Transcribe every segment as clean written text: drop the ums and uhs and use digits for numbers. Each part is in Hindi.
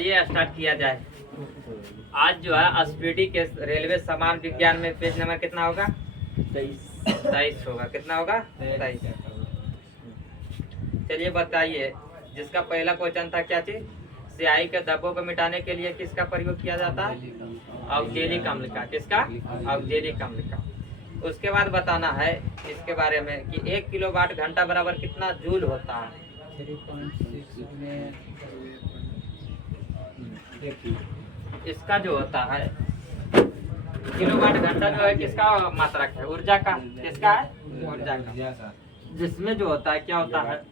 चलिए स्टार्ट किया जाए। आज जो है स्पीडी के रेलवे सामान विज्ञान में पेज नंबर कितना होगा? 23 होगा। कितना होगा? 23। चलिए बताइए, जिसका पहला क्वेश्चन था क्या चीज? स्याही के धब्बों को मिटाने के लिए किसका प्रयोग किया जाता है? औद्योगिक अम्ल का। किसका? औद्योगिक अम्ल का। उसके बाद बताना है इसके बारे में कि 1 किलोवाट घंटा बराबर कितना जूल होता है? 3.6 इसका जो होता है किलोवाट घंटा जो है किसका मात्रक है? ऊर्जा का। किसका है? ऊर्जा का। जिसमें जो होता है क्या होता है?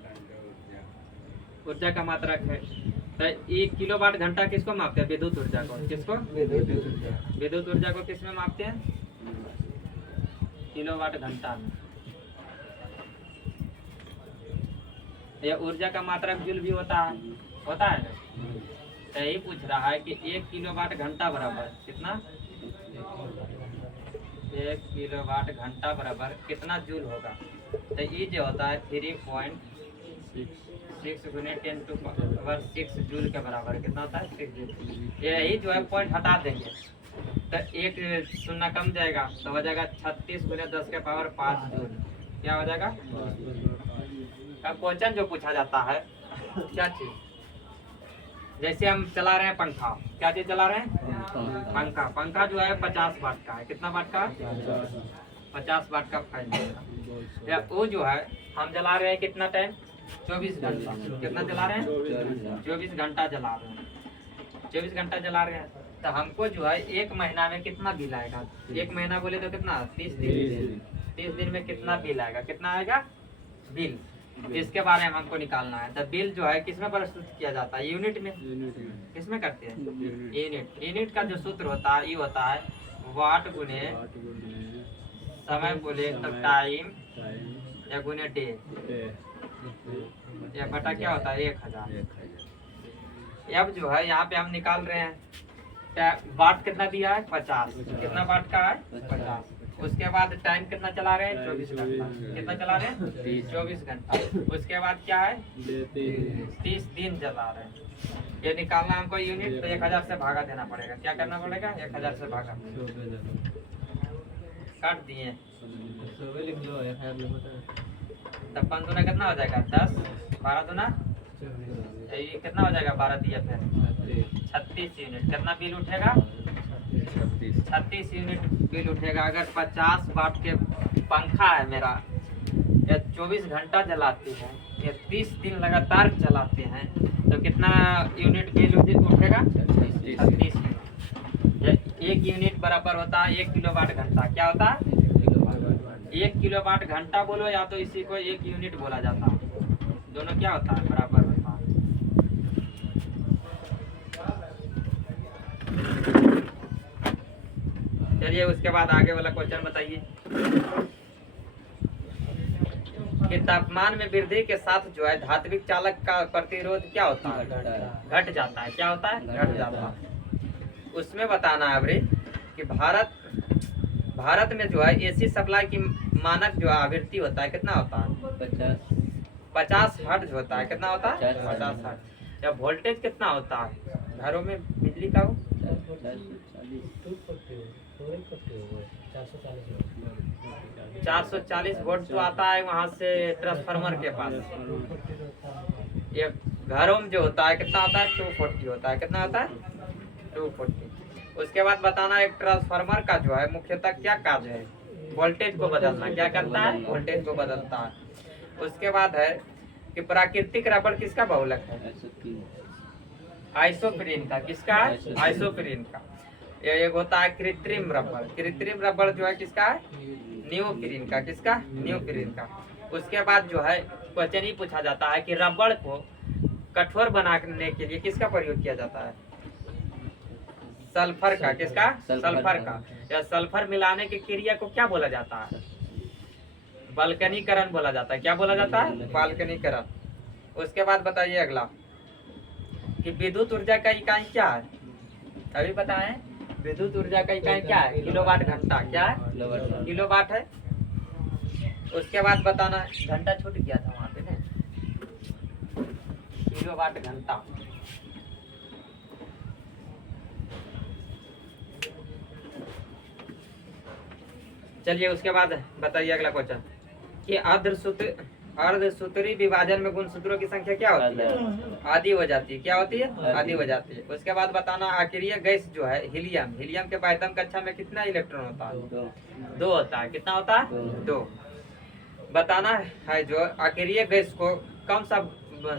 ऊर्जा का मात्रक है। तो 1 किलोवाट घंटा किसको मापते हैं? विद्युत ऊर्जा को। किसको? विद्युत ऊर्जा को किसमें मापते हैं? किलोवाट घंटा में। यह ऊर्जा का मात्रक जूल भी होता है ना? तो यही पूछ रहा है कि 1 किलोवाट घंटा बराबर कितना? 1 किलोवाट घंटा बराबर कितना जूल होगा? तो ये जो होता है 3.6 गुने 10⁻⁶ जूल के बराबर। कितना होता है? 6 जूल। यही जो है पॉइंट हटा देंगे तो एक शून्य कम जाएगा तो हो जाएगा 36 गुने 10⁵ जूल। क्या हो जाएगा? अब क्वेश्चन जो पूछा जाता है क्या चीज? जैसे हम चला रहे हैं पंखा। क्या चीज चला रहे हैं? पंखा जो है 50 वाट का है। कितना वाट का? 50 वाट का फैन है। वो जो है हम जला रहे हैं कितना टाइम? 24 घंटा। कितना जला रहे हैं? 24 घंटा जला रहे हैं। 24 घंटा जला रहे हैं तो हमको जो है 1 महीना में कितना बिल आएगा? 1 महीना बोले तो कितना? 30 दिन। 30 दिन में कितना बिल आएगा? कितना आएगा बिल? इसके बारे में हमको निकालना है। तो बिल जो है किसमें प्रस्तुत किया जाता है? यूनिट में। किसमें करते हैं? यूनिट का जो सूत्र होता है ये होता है वाट गुने समय बोले तो टाइम या गुने डे या बटा क्या होता है? 1000। अब जो है यहाँ पे हम निकाल रहे हैं वाट कितना दिया है? 50। कितना वाट का है? 50। उसके बाद टाइम कितना चला रहे हैं? 24 घंटा। कितना चला रहे हैं? 24 घंटा। उसके बाद क्या है? 30 दिन चला रहे हैं। ये निकालना हमको यूनिट तो 1000 से भागा देना पड़ेगा। क्या करना पड़ेगा? 1000 से भागा। काट दिए तब 5 दूना कितना हो जाएगा? 10। 12 दूना ये कितना हो जाएगा? 12 दिया फिर 36 यूनिट। कितना बिल उठेगा? 36 यूनिट बिल उठेगा। अगर 50 वाट के पंखा है मेरा या 24 घंटा जलाते हैं या 30 दिन लगातार चलाते हैं तो कितना यूनिट बिल उठेगा? 36 यूनिट। 1 यूनिट बराबर होता है 1 किलोवाट घंटा। क्या होता है? 1 किलोवाट घंटा बोलो या तो इसी को 1 यूनिट बोला जाता है। दोनों क्या होता है? बराबर होता है। चलिए उसके बाद आगे वाला क्वेश्चन बताइए कि तापमान में वृद्धि के साथ जो है धात्विक चालक का प्रतिरोध क्या होता है? घट जाता है। क्या होता है? घट जाता है। उसमें बताना है अभी कि भारत में जो है एसी सप्लाई की मानक जो आवृत्ति होता है कितना होता है? 50 हर्ट्ज होता है। कितना होता है? 50 हर्ट्ज। या वोल्टेज कितना होता है घरों में बिजली का? 440 वोल्ट तो आता है वहाँ से ट्रांसफार्मर के पास। ये घरों में जो होता है कितना होता है? 240 होता है। कितना होता है? 240। उसके बाद बताना एक ट्रांसफार्मर का जो है मुख्यतः क्या कार्य है? वोल्टेज को बदलना। क्या करता है? वोल्टेज को बदलता है। उसके बाद है कि प्राकृतिक रबड़ किसका बहुलक है? आइसोप्रीन का। किसका है? आइसोप्रीन का। एक होता है कृत्रिम रबड़। कृत्रिम रबड़ जो है किसका है? नियोप्रीन का। किसका? नियोप्रीन का। उसके बाद जो है क्वेश्चन ही पूछा जाता है कि रबड़ को कठोर बनाने के लिए किसका प्रयोग किया जाता है? सल्फर का। किसका? सल्फर का। या सल्फर मिलाने की क्रिया को क्या बोला जाता है? बाल्कनीकरण बोला जाता है। क्या बोला जाता है? बाल्कनीकरण। उसके बाद बताइए अगला कि विद्युत ऊर्जा का इकाई क्या है? अभी बताएं विद्युत ऊर्जा का इकाई क्या है? किलोवाट घंटा। क्या है? किलोवाट है। उसके बाद बताना घंटा छूट गया था वहां पे ना, किलोवाट घंटा। चलिए उसके बाद बताइए अगला क्वेश्चन कि अर्धसूत्री विभाजन में गुणसूत्रों की संख्या क्या होती है? आधी हो जाती है। क्या होती है? आधी हो जाती है। उसके बाद बताना आखिरी गैस जो है हीलियम, हीलियम के वायतम कक्षा में कितना इलेक्ट्रॉन होता है? 2 होता है। कितना होता है? 2। बताना है जो आखिरी गैस को कौन सा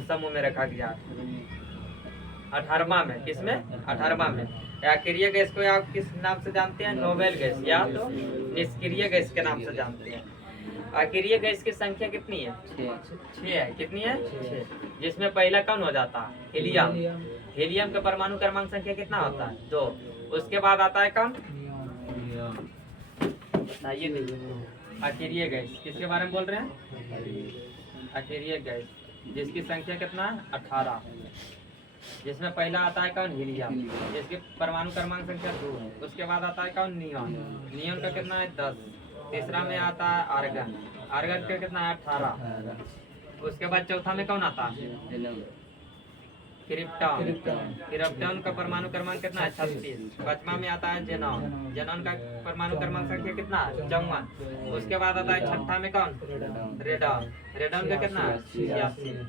समूह में रखा गया? 18वां में। किसमें? 18वां में। आखिरी गैस को आप किस नाम से जानते हैं? नोबेल गैस या तो निष्क्रिय गैस के नाम से जानते हैं। आखिरी गैस की संख्या कितनी है? 6 है। कितनी है? 6। जिसमें पहला कौन हो जाता है? हीलियम। हीलियम का परमाणु क्रमांक संख्या कितना होता है? 2। उसके बाद आता है कौन? ये आखिरी गैस। किसके बारे में बोल रहे हैं? आखिरी गैस जिसकी संख्या कितना है? 18। जिसमें पहला आता है कौन? हीलियम, जिसके परमाणु क्रमांक संख्या 2 है। उसके बाद आता है कौन? नियॉन। नियॉन का कितना है? 10। तीसरा में आता है आर्गन, आर्गन का कितना है? 18। उसके बाद चौथा में कौन आता है? क्रिप्टॉन। क्रिप्टॉन का परमाणु क्रमांक कितना है? 36। पांचवा में आता है जेनॉन, जेनॉन का परमाणु क्रमांक संख्या कितना है? 54। उसके बाद आता है छठा में कौन? रेडॉन। रेडॉन का कितना है? 86।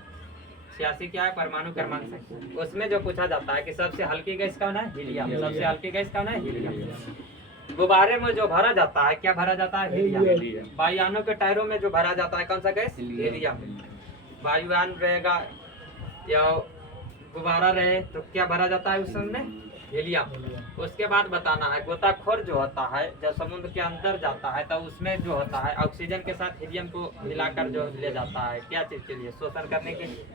86 क्या है? परमाणु क्रमांक संख्या। उसमें जो पूछा जाता है कि सबसे हल्की गैस कौन है? हीलियम। सबसे हल्की गैस कौन है? हीलियम। गुब्बारे में जो भरा जाता है क्या भरा जाता है? हीलियम। वायुयानों के टायरों में जो भरा जाता है कौन सा गैस? हीलियम। वायुयान रहेगा या गुब्बारा रहे तो क्या भरा जाता है उसमें? हीलियम। उसके बाद बताना है गोताखोर जो होता है जब समुद्र के अंदर जाता है तो उसमें जो होता है ऑक्सीजन के साथ हीलियम को मिलाकर जो ले जाता है क्या चीज के लिए? शोषण करने के लिए।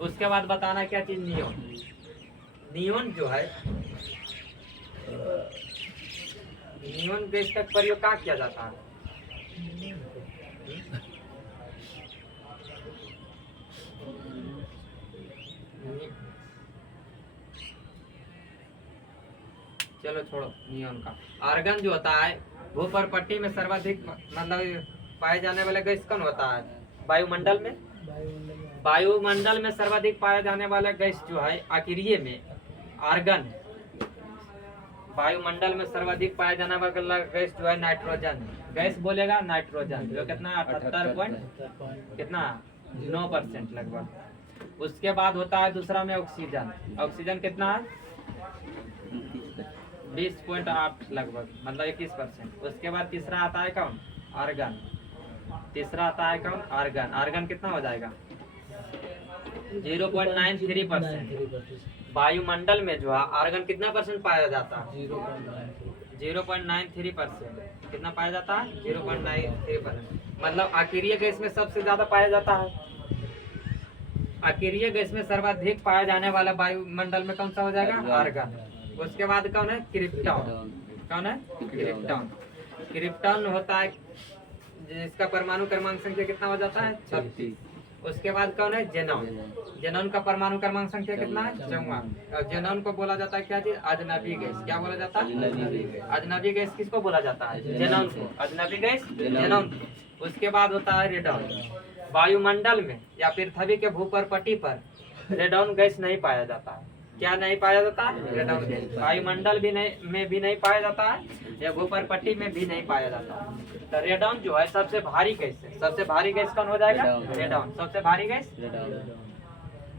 उसके बाद बताना क्या चीज? नियोन। नियोन जो है नियोन गैस का प्रयोग कहाँ किया जाता है? चलो छोड़ो नियोन का। आर्गन जो होता है भूपर्पट्टी में सर्वाधिक मतलब पाए जाने वाला गैस कौन होता है? वायुमंडल में। वायुमंडल में सर्वाधिक पाया जाने वाला गैस जो है आखिरी में आर्गन। वायुमंडल में सर्वाधिक पाया जाने वाला गैस जो है नाइट्रोजन। गैस बोलेगा नाइट्रोजन जो कितना 78 पॉइंट कितना 9% लगभग। उसके बाद होता है दूसरा में ऑक्सीजन। ऑक्सीजन कितना है? 20.8 लगभग मतलब 21%। उसके बाद तीसरा आता है कौन? आर्गन। तीसरा आता है कौन? आर्गन। आर्गन कितना हो जाएगा? 0.93%। वायुमंडल में जो है आर्गन कितना परसेंट पाया जाता है? 0.93%। कितना पाया जाता है? 0.93%। मतलब आखिरी गैस में सबसे ज्यादा पाया जाता है। आखिरी गैस में सर्वाधिक पाया जाने वाला वायुमंडल में कौन सा हो जाएगा? आर्गन। उसके बाद कौन है? क्रिप्टॉन। कौन है? क्रिप्टॉन। क्रिप्टॉन होता है जिसका परमाणु क्रमांक संख्या कितना हो जाता है? 36। उसके बाद कौन है? जेनॉन। जेनॉन का परमाणु क्रमांक संख्या कितना है? 54। और जेनॉन को बोला जाता है क्या चीज? अजनबी गैस। क्या बोला जाता है? अजनबी गैस किसको बोला जाता है? जेनॉन को। अजनबी गैस जेनॉन को। उसके बाद होता है रेडॉन। वायुमंडल में या पृथ्वी के भूपर्पट्टी पर रेडॉन गैस नहीं पाया जाता है। क्या नहीं पाया जाता है? Radon gas. वायुमंडल भी नहीं में भी नहीं पाया जाता है या भूपर्पट्टी में भी नहीं पाया जाता है। तो रेडॉन जो है सबसे भारी गैस है। सबसे भारी गैस कौन हो जाएगा? रेडॉन। सबसे भारी गैस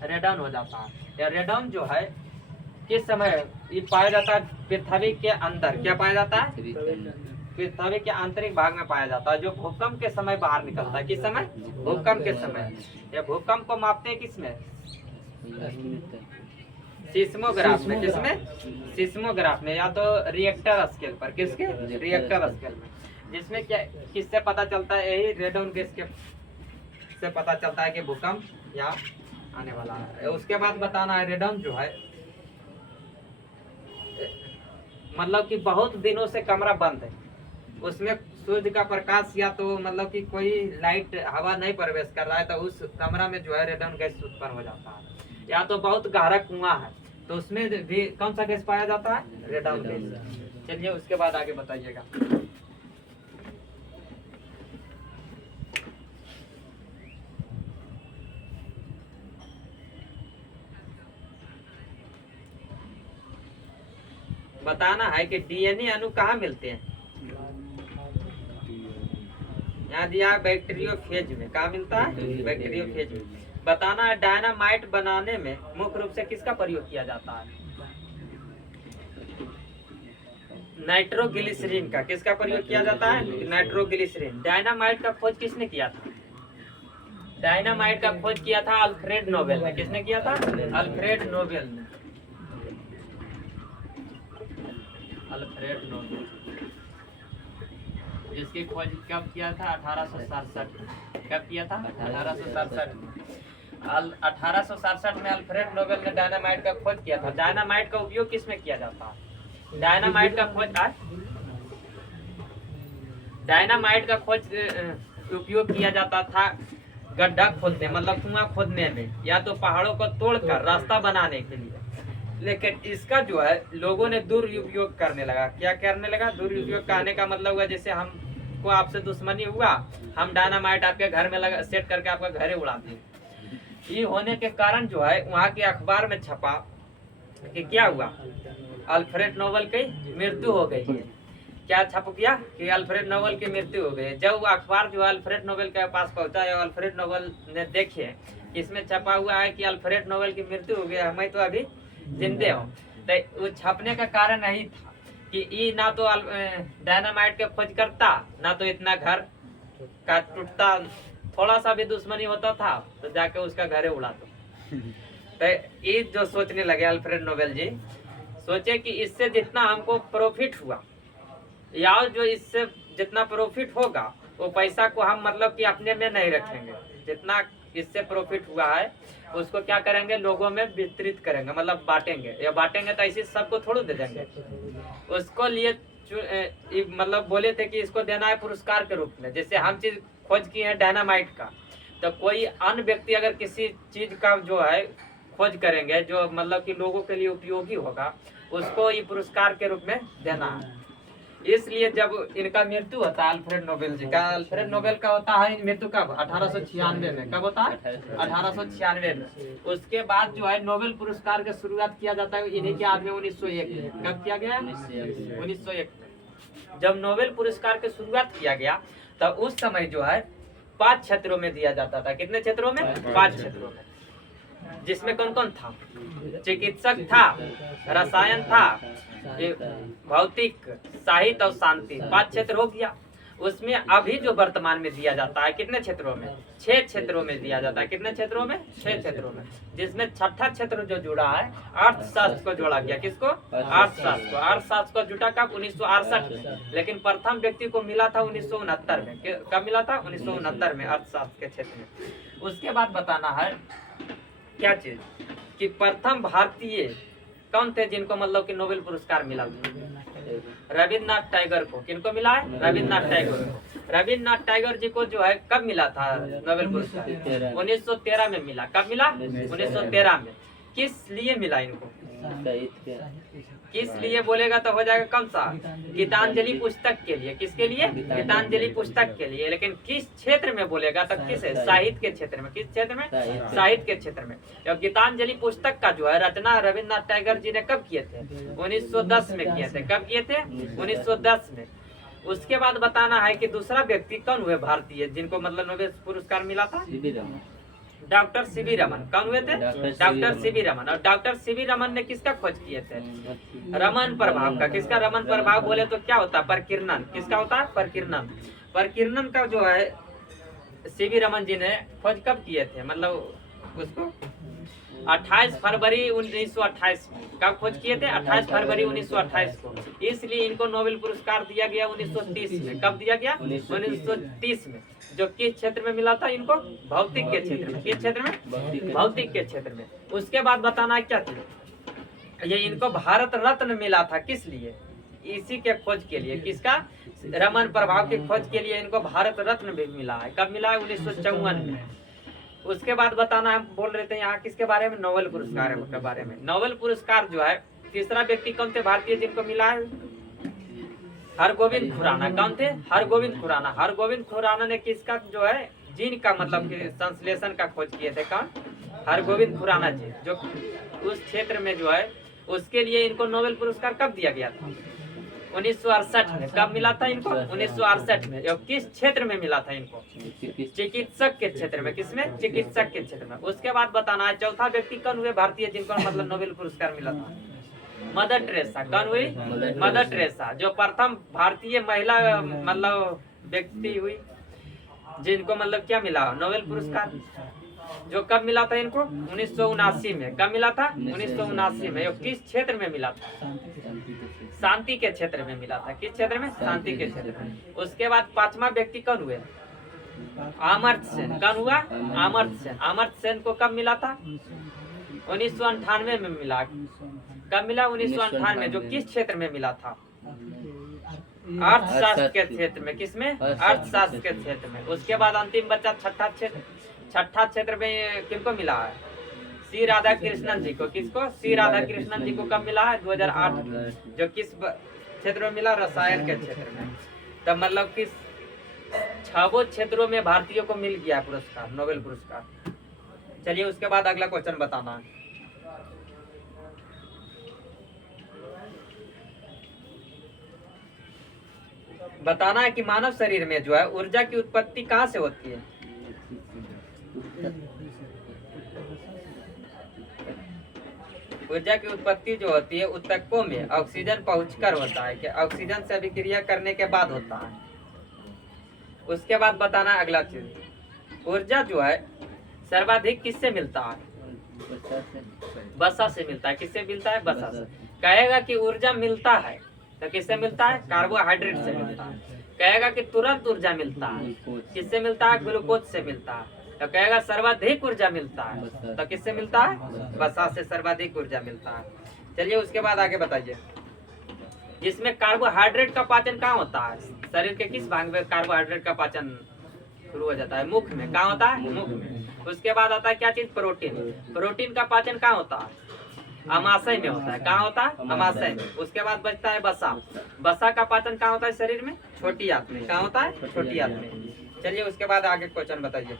रेडॉन हो जाता है। या रेडॉन जो है किस समय ये पाया जाता है? पृथ्वी के अंदर। क्या पाया जाता है? पृथ्वी के आंतरिक भाग में पाया जाता है जो भूकंप के समय बाहर निकलता है। किस समय? भूकंप के समय। या भूकंप को मापते हैं किसमें? सिस्मोग्राफ में। किसमें? सिस्मोग्राफ में या तो रिएक्टर स्केल पर। किसके? रिएक्टर स्केल में। जिसमें क्या किससे पता चलता है? यही रेडॉन गैस के से पता चलता है कि भूकंप यहाँ आने वाला है। उसके बाद बताना है रेडॉन जो है मतलब कि बहुत दिनों से कमरा बंद है, उसमें सूर्य का प्रकाश या तो मतलब कि कोई लाइट हवा नहीं प्रवेश कर रहा है तो उस कमरा में जो है रेडॉन गैस उत्पन्न हो जाता है। या तो बहुत गहरा कुआं है तो उसमें भी कौन सा गैस पाया जाता है? Radon gas. चलिए उसके बाद आगे बताइएगा। बताना है कि डीएनए अणु कहाँ मिलते हैं? यहाँ दिया बैक्टीरियोफेज में, कहाँ मिलता है? बैक्टीरियोफेज में। बताना है डायनामाइट बनाने में मुख्य रूप से किसका प्रयोग किया जाता है? नाइट्रोग्लिसरीन का। किसका प्रयोग किया जाता है? नाइट्रोग्लिसरीन। डायनामाइट का खोज किसने किया था? डायनामाइट का खोज किया था अल्फ्रेड नोबेल ने। किसने किया था? अल्फ्रेड नोबेल ने। अल्फ्रेड नोबेल, जिसकी खोज कब किया था? 1867। कब किया था? 1867 में। 1867 में अल्फ्रेड नोबेल ने डायनामाइट का खोज किया था। डायनामाइट का उपयोग किसमें किया जाता है? डायनामाइट का खोज डायनामाइट का खोज उपयोग किया जाता था गड्ढा खोदने, मतलब कुआं खोदने में, या तो पहाड़ों को तोड़कर रास्ता बनाने के लिए। लेकिन इसका जो है लोगों ने दुरुपयोग करने लगा। क्या करने लगा? दुरुपयोग करने का मतलब हुआ जैसे हमको आपसे दुश्मनी हुआ, हम डायनामाइट आपके घर में लगा सेट करके आपका घर ही उड़ा दिए। ये होने के कारण जो है वहाँ के अखबार में छपा कि क्या हुआ? अल्फ्रेड नोबेल की मृत्यु हो गई है। क्या छप गया? कि अल्फ्रेड नोबेल की मृत्यु हो गई। जब वो अखबार जो अल्फ्रेड नोबेल के पास पहुंचा है, अल्फ्रेड नोबेल ने देखे इसमें छपा हुआ है कि अल्फ्रेड नोबेल की मृत्यु हो गई, मैं तो अभी जिंदे हूँ। तो वो छपने का कारण यही था कि ये ना तो डायनामाइट के खोज करता, ना तो इतना घर का टूटता, थोड़ा सा भी दुश्मनी होता था तो जाके उसका घर ही उड़ा दो। ये जो सोचने लगे अल्फ्रेड नोबेल जी, सोचे कि इससे जितना हमको प्रॉफिट हुआ, या जो इससे जितना प्रॉफिट होगा वो पैसा को हम मतलब कि अपने में नहीं रखेंगे, जितना इससे प्रॉफिट हुआ है उसको क्या करेंगे? लोगों में वितरित करेंगे, मतलब बांटेंगे। या बांटेंगे तो ऐसे सबको थोड़ा दे देंगे। उसको लिए मतलब बोले थे कि इसको देना है पुरस्कार के रूप में। जैसे हम चीज खोज किए हैं डायनामाइट का, तो कोई अन्य व्यक्ति अगर किसी चीज का जो है खोज करेंगे जो मतलब कि लोगों के लिए उपयोगी होगा, उसको ये पुरस्कार के रूप में देना है। इसलिए जब इनका मृत्यु होता है अल्फ्रेड नोबेल जी का, अल्फ्रेड नोबेल का होता है मृत्यु कब? 1896 में। कब होता है? 1896 में। उसके बाद जो है नोबेल पुरस्कार की शुरुआत किया जाता है इन्हीं के आदमी 1901 में। कब किया गया? 1901 में। जब नोबेल पुरस्कार की शुरुआत किया गया तब उस समय जो है 5 क्षेत्रों में दिया जाता था। कितने क्षेत्रों में? 5 क्षेत्रों में। जिसमें कौन कौन था? चिकित्सक था, रसायन था, भौतिक, साहित्य और शांति। 5 क्षेत्र हो गया। उसमें अभी जो वर्तमान में दिया जाता है कितने क्षेत्रों में? 6 क्षेत्रों में दिया जाता है। कितने क्षेत्रों में? 6 क्षेत्रों में। जिसमें छठा क्षेत्र जो जुड़ा है अर्थशास्त्र को जोड़ा गया। किसको? अर्थशास्त्र को। अर्थशास्त्र को जुटा कब? 1968 में। लेकिन प्रथम व्यक्ति को मिला था 1969 में। कब मिला था? 1969 में अर्थशास्त्र के क्षेत्र में। उसके बाद बताना है क्या चीज कि प्रथम भारतीय कौन थे जिनको मतलब कि नोबेल पुरस्कार मिला था? रविन्द्रनाथ टैगोर को। किनको मिला है? रविन्द्रनाथ टैगोर को। रविन्द्रनाथ टैगोर जी को जो है कब मिला था नोबेल पुरस्कार? 1913 में मिला। कब मिला? 1913 में। किस लिए मिला इनको? किस लिए बोलेगा तो हो जाएगा कौन सा? गीतांजलि पुस्तक के लिए। किसके लिए? गीतांजलि पुस्तक के लिए। लेकिन किस क्षेत्र में बोलेगा तो किस है? साहित्य के क्षेत्र में। किस क्षेत्र में? साहित्य के क्षेत्र में। और गीतांजलि पुस्तक का जो है रचना रविन्द्रनाथ टैगोर जी ने कब किए थे? 1910 में किए थे। कब किए थे? 1910 में। उसके बाद बताना है कि दूसरा व्यक्ति कौन हुए भारतीय जिनको मतलब नोबेल पुरस्कार मिला था? Doctor CV Raman. कौन हुए थे? Doctor CV Raman. और डॉक्टर सीवी रमन ने किसका खोज किए थे? रमन प्रभाव का। किसका? रमन प्रभाव बोले तो क्या होता है? प्रकीर्णन। किसका होता है? प्रकीर्णन। प्रकीर्णन का जो है सीवी रमन जी ने खोज कब किए थे? मतलब उसको 28 फरवरी 1928 में। कब खोज किए थे? 28 फरवरी 1928 को। इसलिए इनको नोबेल पुरस्कार दिया गया 1930 में। कब दिया गया? 1930 में। जो किस क्षेत्र में मिला था इनको? भौतिक के क्षेत्र में। किस क्षेत्र में? भौतिक के क्षेत्र में। उसके बाद बताना है क्या चीज? ये इनको भारत रत्न मिला था। किस लिए? इसी के खोज के लिए। किसका? रमन प्रभाव की खोज के लिए इनको भारत रत्न भी मिला है। कब मिला है? 1954 में। उसके बाद बताना हम बोल रहे थे यहाँ किसके बारे में? नोबेल पुरस्कार के बारे में। नोबेल पुरस्कार जो है तीसरा व्यक्ति कौन थे भारतीय जिनको मिला है? हरगोविंद खुराना। कौन थे? हरगोविंद खुराना। हरगोविंद खुराना ने किसका जो है जीन का मतलब कि संश्लेषण का खोज किए थे। कौन? हरगोविंद खुराना जी, जो उस क्षेत्र में जो है उसके लिए इनको नोबेल पुरस्कार कब दिया गया था? 1968 में। कब मिला था इनको? 1968 में। ये किस क्षेत्र में मिला था इनको? चिकित्सक के क्षेत्र में। किसमें? चिकित्सक के क्षेत्र में। उसके बाद बताना है चौथा व्यक्ति कौन हुए भारतीय जिनको मतलब नोबेल पुरस्कार मिला था? Mother Teresa. कौन हुई? मदर टेरेसा, जो प्रथम भारतीय महिला मतलब व्यक्ति हुई जिनको मतलब क्या मिला? नोबेल पुरस्कार। जो कब मिला था इनको? 1979 में। कब मिला था? 1979 में। किस क्षेत्र में मिला था? शांति के क्षेत्र में मिला था। किस क्षेत्र में? शांति के क्षेत्र में। उसके बाद पांचवा व्यक्ति कौन हुए? अमर्त्य सेन। कौन हुआ? अमर्त्य सेन। अमर्त्य सेन को कब मिला था? 1998 में मिला। कब मिला? 1998 में। जो किस क्षेत्र में मिला था? अर्थशास्त्र के क्षेत्र में। किसमें? अर्थशास्त्र के क्षेत्र में। उसके बाद अंतिम बच्चा छठा क्षेत्र में किनको मिला है? सी राधाकृष्णन जी को। किसको? सी राधाकृष्णन जी को कब मिला है? 2008 में। जो किस क्षेत्र में मिला? रसायन के क्षेत्र में। तब मतलब किस 6 क्षेत्रों में भारतीयों को मिल गया पुरस्कार, नोबेल पुरस्कार। चलिए उसके बाद अगला क्वेश्चन बताना है। बताना है कि मानव शरीर में जो है ऊर्जा की उत्पत्ति कहाँ से होती है? ऊर्जा की उत्पत्ति जो होती है ऊतकों में ऑक्सीजन पहुंचकर होता है, कि ऑक्सीजन से अभिक्रिया करने के बाद होता है। उसके बाद बताना है अगला चीज, ऊर्जा जो है सर्वाधिक किससे मिलता है? वसा से मिलता है। किससे मिलता है? वसा से। कहेगा कि ऊर्जा मिलता है तो किससे मिलता है? कार्बोहाइड्रेट से मिलता है। कहेगा कि तुरंत ऊर्जा मिलता है, किससे मिलता है? ग्लूकोज से मिलता है। तो कहेगा सर्वाधिक ऊर्जा मिलता है तो किससे मिलता है? वसा से सर्वाधिक ऊर्जा मिलता है। चलिए उसके बाद आगे बताइए। जिसमें कार्बोहाइड्रेट का पाचन कहाँ होता है? शरीर के किस भाग में कार्बोहाइड्रेट का पाचन शुरू हो जाता है? मुख में। कहाँ होता है? मुख में। उसके बाद आता है क्या चीज? प्रोटीन। प्रोटीन का पाचन कहाँ होता है? अमाशय में होता है। कहाँ होता है? अमाशय में। उसके बाद बचता है वसा। वसा का पाचन कहाँ होता है शरीर में? छोटी आंत में। कहाँ होता है? छोटी आंत में। चलिए उसके बाद आगे क्वेश्चन बताइए।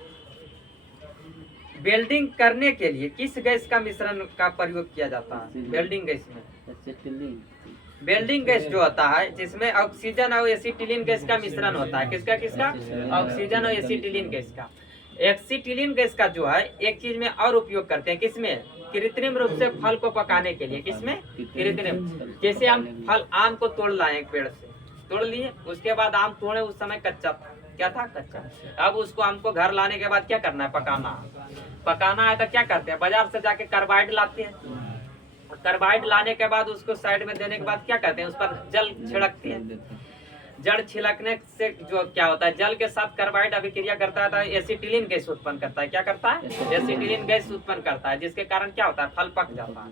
वेल्डिंग करने के लिए किस गैस का मिश्रण का प्रयोग किया जाता है? वेल्डिंग गैस में वेल्डिंग गैस जो होता है जिसमें ऑक्सीजन और एसिटिलीन गैस का मिश्रण होता है। किसका? किसका? ऑक्सीजन और एसिटिलीन गैस का। एसिटिलीन गैस का जो है एक चीज में और उपयोग करते हैं। किसमें? कृत्रिम रूप से फल को पकाने के लिए। किसमें? कृत्रिम। जैसे हम फल आम को तोड़ लाए एक पेड़ से, तोड़ लिए, उसके बाद आम तोड़े उस समय कच्चा था। क्या था? कच्चा। अब उसको हमको घर लाने के बाद क्या करना है? पकाना है तो क्या करते हैं? बाजार से जाके कार्बाइड लाते हैं। कार्बाइड लाने के बाद उसको साइड में देने के बाद क्या करते हैं? उस पर जल छिड़कते हैं। जल छिड़कने से जो क्या होता है? जल के साथ कार्बाइड अभिक्रिया करता है तो एसिटिलीन गैस उत्पन्न करता है। क्या करता है? एसिटिलीन गैस उत्पन्न करता है, जिसके कारण क्या होता है? फल पक जाता है।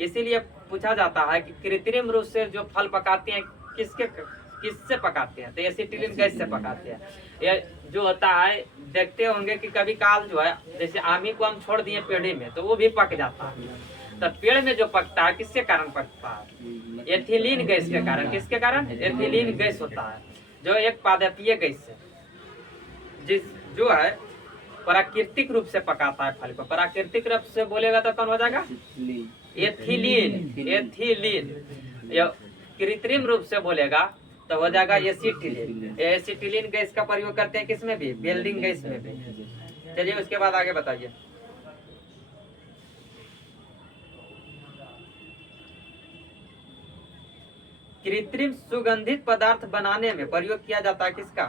इसीलिए पूछा जाता है कि कृत्रिम रूप से जो फल पकाते हैं किससे पकाते हैं? तो एसिटिलीन गैस से पकाते हैं। ये जो होता है देखते होंगे कि कभी काल जो है जैसे आमी को हम छोड़ दिए पेड़ में तो वो भी पक जाता है। तो पेड़ में जो पकता है किसके कारण पकता है? एथिलीन गैस के कारण। किसके कारण? एथिलीन गैस होता है जो एक पादपीय गैस है, जो है प्राकृतिक रूप से पकाता है फल को। प्राकृतिक रूप से बोलेगा तो कौन हो जाएगा? एथिलीन। कृत्रिम रूप से बोलेगा तो हो जाएगा एसिटिलीन। एसिटिलीन गैस का प्रयोग करते हैं किसमें भी? वेल्डिंग गैस में भी। चलिए उसके बाद आगे बताइए। कृत्रिम सुगंधित पदार्थ बनाने में प्रयोग किया जाता है किसका?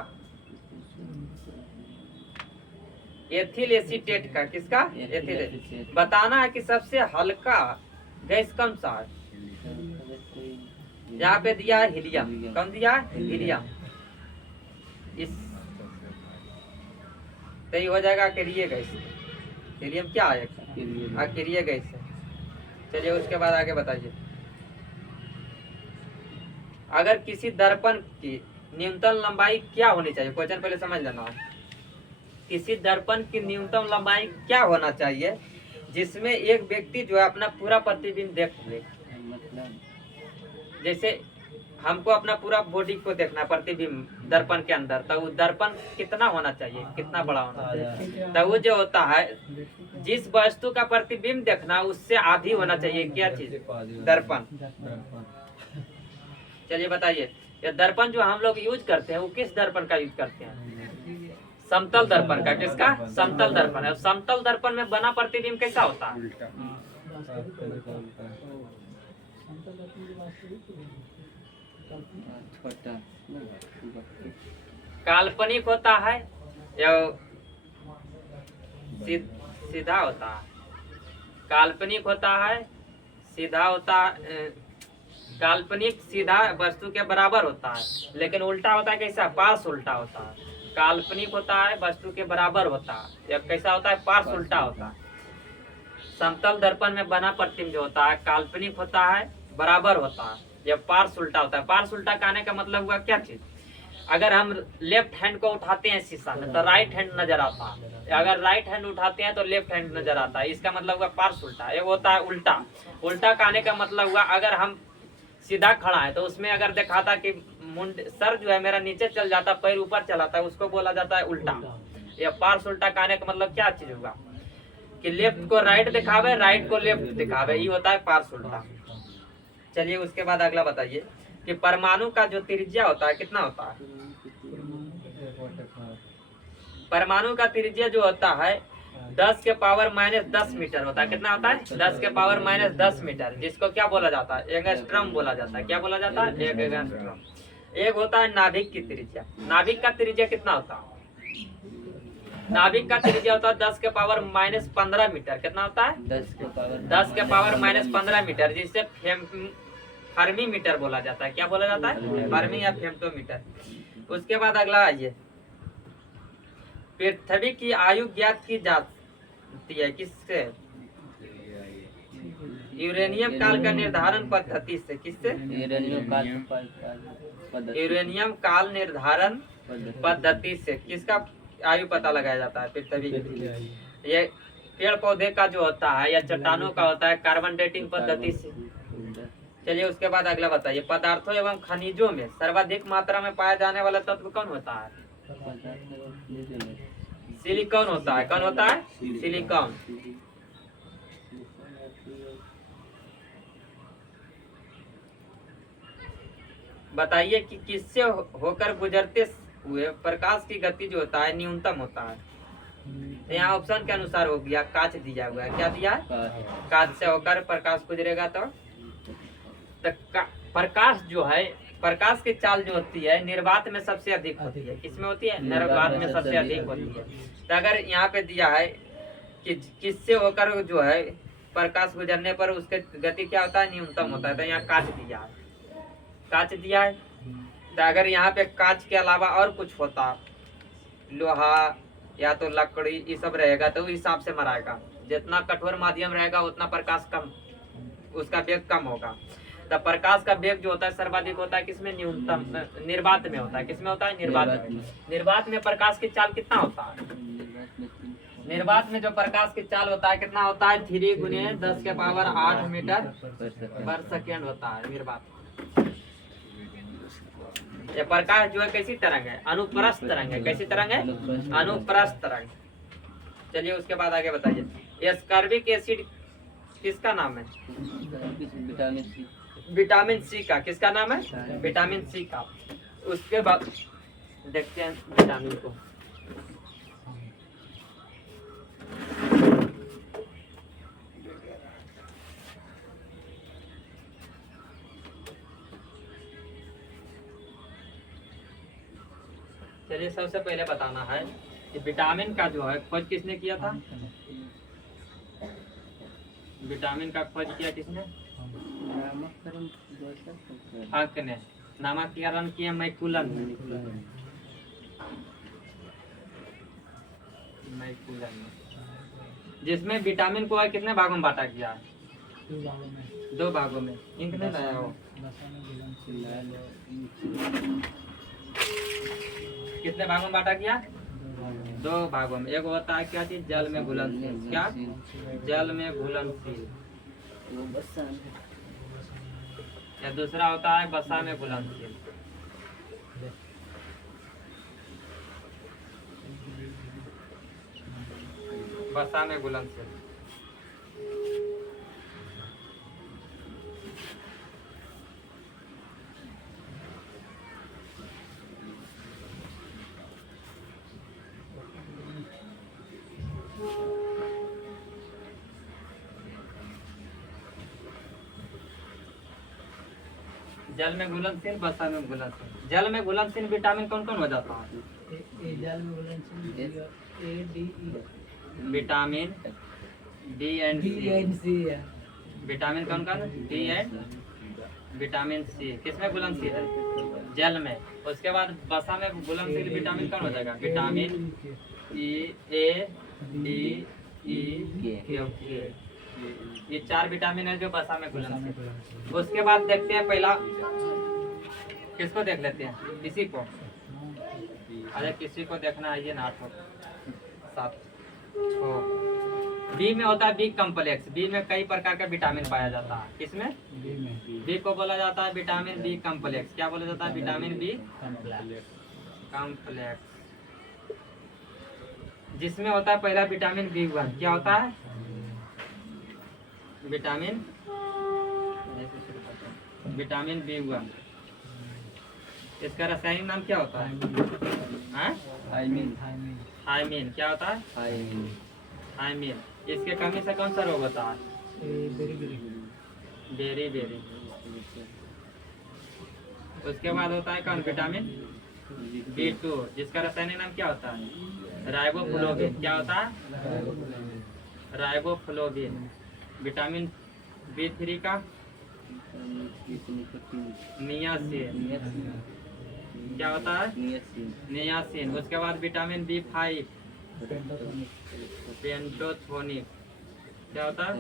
एथिल एसीटेट का। किसका? एथिल। बताना है कि सबसे हल्का गैस कौन सा है? यहाँ पे दिया है हीलियम। कौन दिया है? हीलियम। इस तो ये हो जाएगा अकेरिय गैस। हीलियम क्या है? अकेरिय गैस है। चलिए उसके बाद आगे बताइए। अगर किसी दर्पण की न्यूनतम लंबाई क्या होनी चाहिए? क्वेश्चन पहले समझ लेना। किसी दर्पण की न्यूनतम लंबाई क्या होना चाहिए जिसमें एक व्यक्ति जो है अपना पूरा प्रतिबिंब देख ले? जैसे हमको अपना पूरा बॉडी को देखना है प्रतिबिंब दर्पण के अंदर, तो वो दर्पण कितना होना चाहिए? कितना बड़ा होना चाहिए? तो वो जो होता है जिस वस्तु का प्रतिबिंब देखना उससे आधी होना चाहिए। क्या चीज? दर्पण। चलिए बताइए, ये दर्पण जो हम लोग यूज करते हैं वो किस दर्पण का यूज करते हैं? समतल दर्पण का। किसका? समतल दर्पण है। समतल दर्पण में बना प्रतिबिंब कैसा होता है? काल्पनिक होता है या सीधा होता है? काल्पनिक होता है, सीधा होता है। काल्पनिक सीधा वस्तु के बराबर होता है, लेकिन उल्टा होता है कैसा? पार्श्व उल्टा होता है। काल्पनिक होता है वस्तु के बराबर होता है, या कैसा होता है? पार्श्व उल्टा होता है। समतल दर्पण में बना प्रतिबिंब जो होता है काल्पनिक होता है, बराबर होता है, या पार्श्व उल्टा होता है। पार्श्व उल्टा कहने का मतलब हुआ क्या चीज? अगर हम लेफ्ट हैंड को उठाते हैं शीशा में तो राइट हैंड नजर आता है, अगर राइट हैंड उठाते हैं तो लेफ्ट हैंड नजर आता है। इसका मतलब हुआ पार्श्व उल्टा। एक होता है उल्टा। उल्टा कहने का मतलब हुआ अगर हम सीधा खड़ा है तो उसमें अगर दिखाता कि मुंड सर जो है मेरा नीचे चल जाता, पैर ऊपर चलाता है, उसको बोला जाता है उल्टा। या पार्श्व उल्टा कहने का मतलब क्या चीज होगा कि लेफ्ट को राइट दिखावे, राइट को लेफ्ट दिखावे, ये होता है पार्श्व उल्टा। चलिए उसके बाद अगला बताइए कि परमाणु का जो त्रिज्या होता है कितना होता है? परमाणु का त्रिज्या जो होता है 10 के पावर -10 मीटर होता है। कितना होता है? 10 के पावर -10 मीटर, जिसको क्या बोला जाता है? एंगस्ट्रम बोला जाता है। क्या बोला जाता है? एक एंगस्ट्रम। एक होता है नाभिक की त्रिज्या। नाभिक का त्रिज्या कितना होता है? नाभिक का त्रिज्या होता है 10 के पावर -15 मीटर। कितना होता है? 10 के पावर -15 मीटर, जिससे फर्मी मीटर बोला जाता है। क्या बोला जाता है? फर्मी या फेम्टोमीटर। उसके बाद अगला आइए, पृथ्वी की आयु ज्ञात की जाती है किससे? यूरेनियम काल का निर्धारण पद्धति से। किससे? यूरेनियम काल निर्धारण पद्धति से किसका आयु पता लगाया जाता है? पृथ्वी की। ये पेड़ पौधे का जो होता है या चट्टानों का होता है कार्बन डेटिंग पद्धति से। चलिए उसके बाद अगला बताइए, पदार्थों एवं खनिजों में सर्वाधिक मात्रा में पाया जाने वाला तत्व कौन होता है? सिलिकॉन होता है। कौन होता है? सिलिकॉन। बताइए कि किससे होकर गुजरते हुए प्रकाश की गति जो होता है न्यूनतम होता है? तो यहाँ ऑप्शन के अनुसार हो गया, कांच दिया हुआ है। क्या दिया है? कांच से होकर प्रकाश गुजरेगा तो प्रकाश जो है, प्रकाश की चाल जो होती है निर्वात में सबसे अधिक होती है। किसमें होती है? निर्वात में सबसे अधिक होती है। तो अगर यहाँ पे दिया है कि किससे होकर जो है प्रकाश गुजरने पर उसके गति क्या होता है? न्यूनतम होता है। तो यहाँ कांच दिया है। कांच दिया है। तो अगर यहाँ पे कांच के अलावा और कुछ होता, लोहा या तो लकड़ी, ये सब रहेगा तो उस हिसाब से मराएगा। जितना कठोर माध्यम रहेगा उतना प्रकाश कम, उसका वेग कम होगा। तो प्रकाश का वेग जो होता है सर्वाधिक होता है किसमें? न्यूनतम निर्वात में होता है। किसमें होता है? निर्वात में। निर्वात में प्रकाश की चाल कितना होता है? निर्वात में जो प्रकाश की चाल होता है कितना होता है? 3 × 10⁸ मीटर पर सेकेंड होता है निर्वात। ये प्रकाश जो है कैसी तरंग है? अनुप्रस्थ तरंग है। कैसी तरंग है? अनुप्रस्थ तरंग। चलिए उसके बाद आगे बताइए, एस्कॉर्बिक एसिड किसका नाम है? विटामिन सी का। किसका नाम है? विटामिन सी का। उसके बाद देखते हैं विटामिन को। चलिए सबसे पहले बताना है कि विटामिन का जो है खोज किसने किया था? विटामिन का खोज किया किसने? हक ने। नामकरण किया मैकुलन। जिसमें विटामिन को कितने भागों में बांटा गया है? 2 भागों में। इंक नहीं लाया हो? कितने भागों में बांटा गया? 2 भागों में। एक होता है क्या चीज? जल में घुलनशील। क्या? जल में घुलनशील। या दूसरा होता है वसा में घुलनशील। वसा में घुलनशील। जल में घुलनशील, बसा में घुलनशील। जल में घुलनशील विटामिन कौन कौन हो जाता है? जल में घुलनशील A D E vitamin D and D and C. C है। विटामिन कौन कौन? D and vitamin C. किसमें घुलनशील है? जल में। उसके बाद बसा में घुलनशील विटामिन कौन हो जाएगा? विटामिन ई, ए, डी, ई, के। ये 4 विटामिन है जो बसा में घुलनशील। उसके बाद देखते हैं, पहला किसको देख लेते हैं? किसी को। अरे किसी को देखना है, ये ना 7 बी में होता है बी कम्प्लेक्स। बी में कई प्रकार का विटामिन पाया जाता है। किसमें? बी को बोला जाता है विटामिन बी कम्प्लेक्स। क्या बोला जाता है? Vitamin B complex. जिसमें होता है पहला विटामिन B1। क्या होता है? Vitamin B1। इसका रासायनिक नाम क्या होता है? थायमीन। क्या होता है? थायमीन। इसके कमी से कौन सा रोग होता है? बेरी। उसके बाद होता है कौन? विटामिन B2, जिसका रासायनिक नाम क्या होता है? राइबोफ्लोविन। क्या होता है? राइबोफ्लोविन। विटामिन B3 का नियासिन। क्या होता है? नियासिन। उसके बाद विटामिन B5 पेंटोथोनिक। क्या होता है?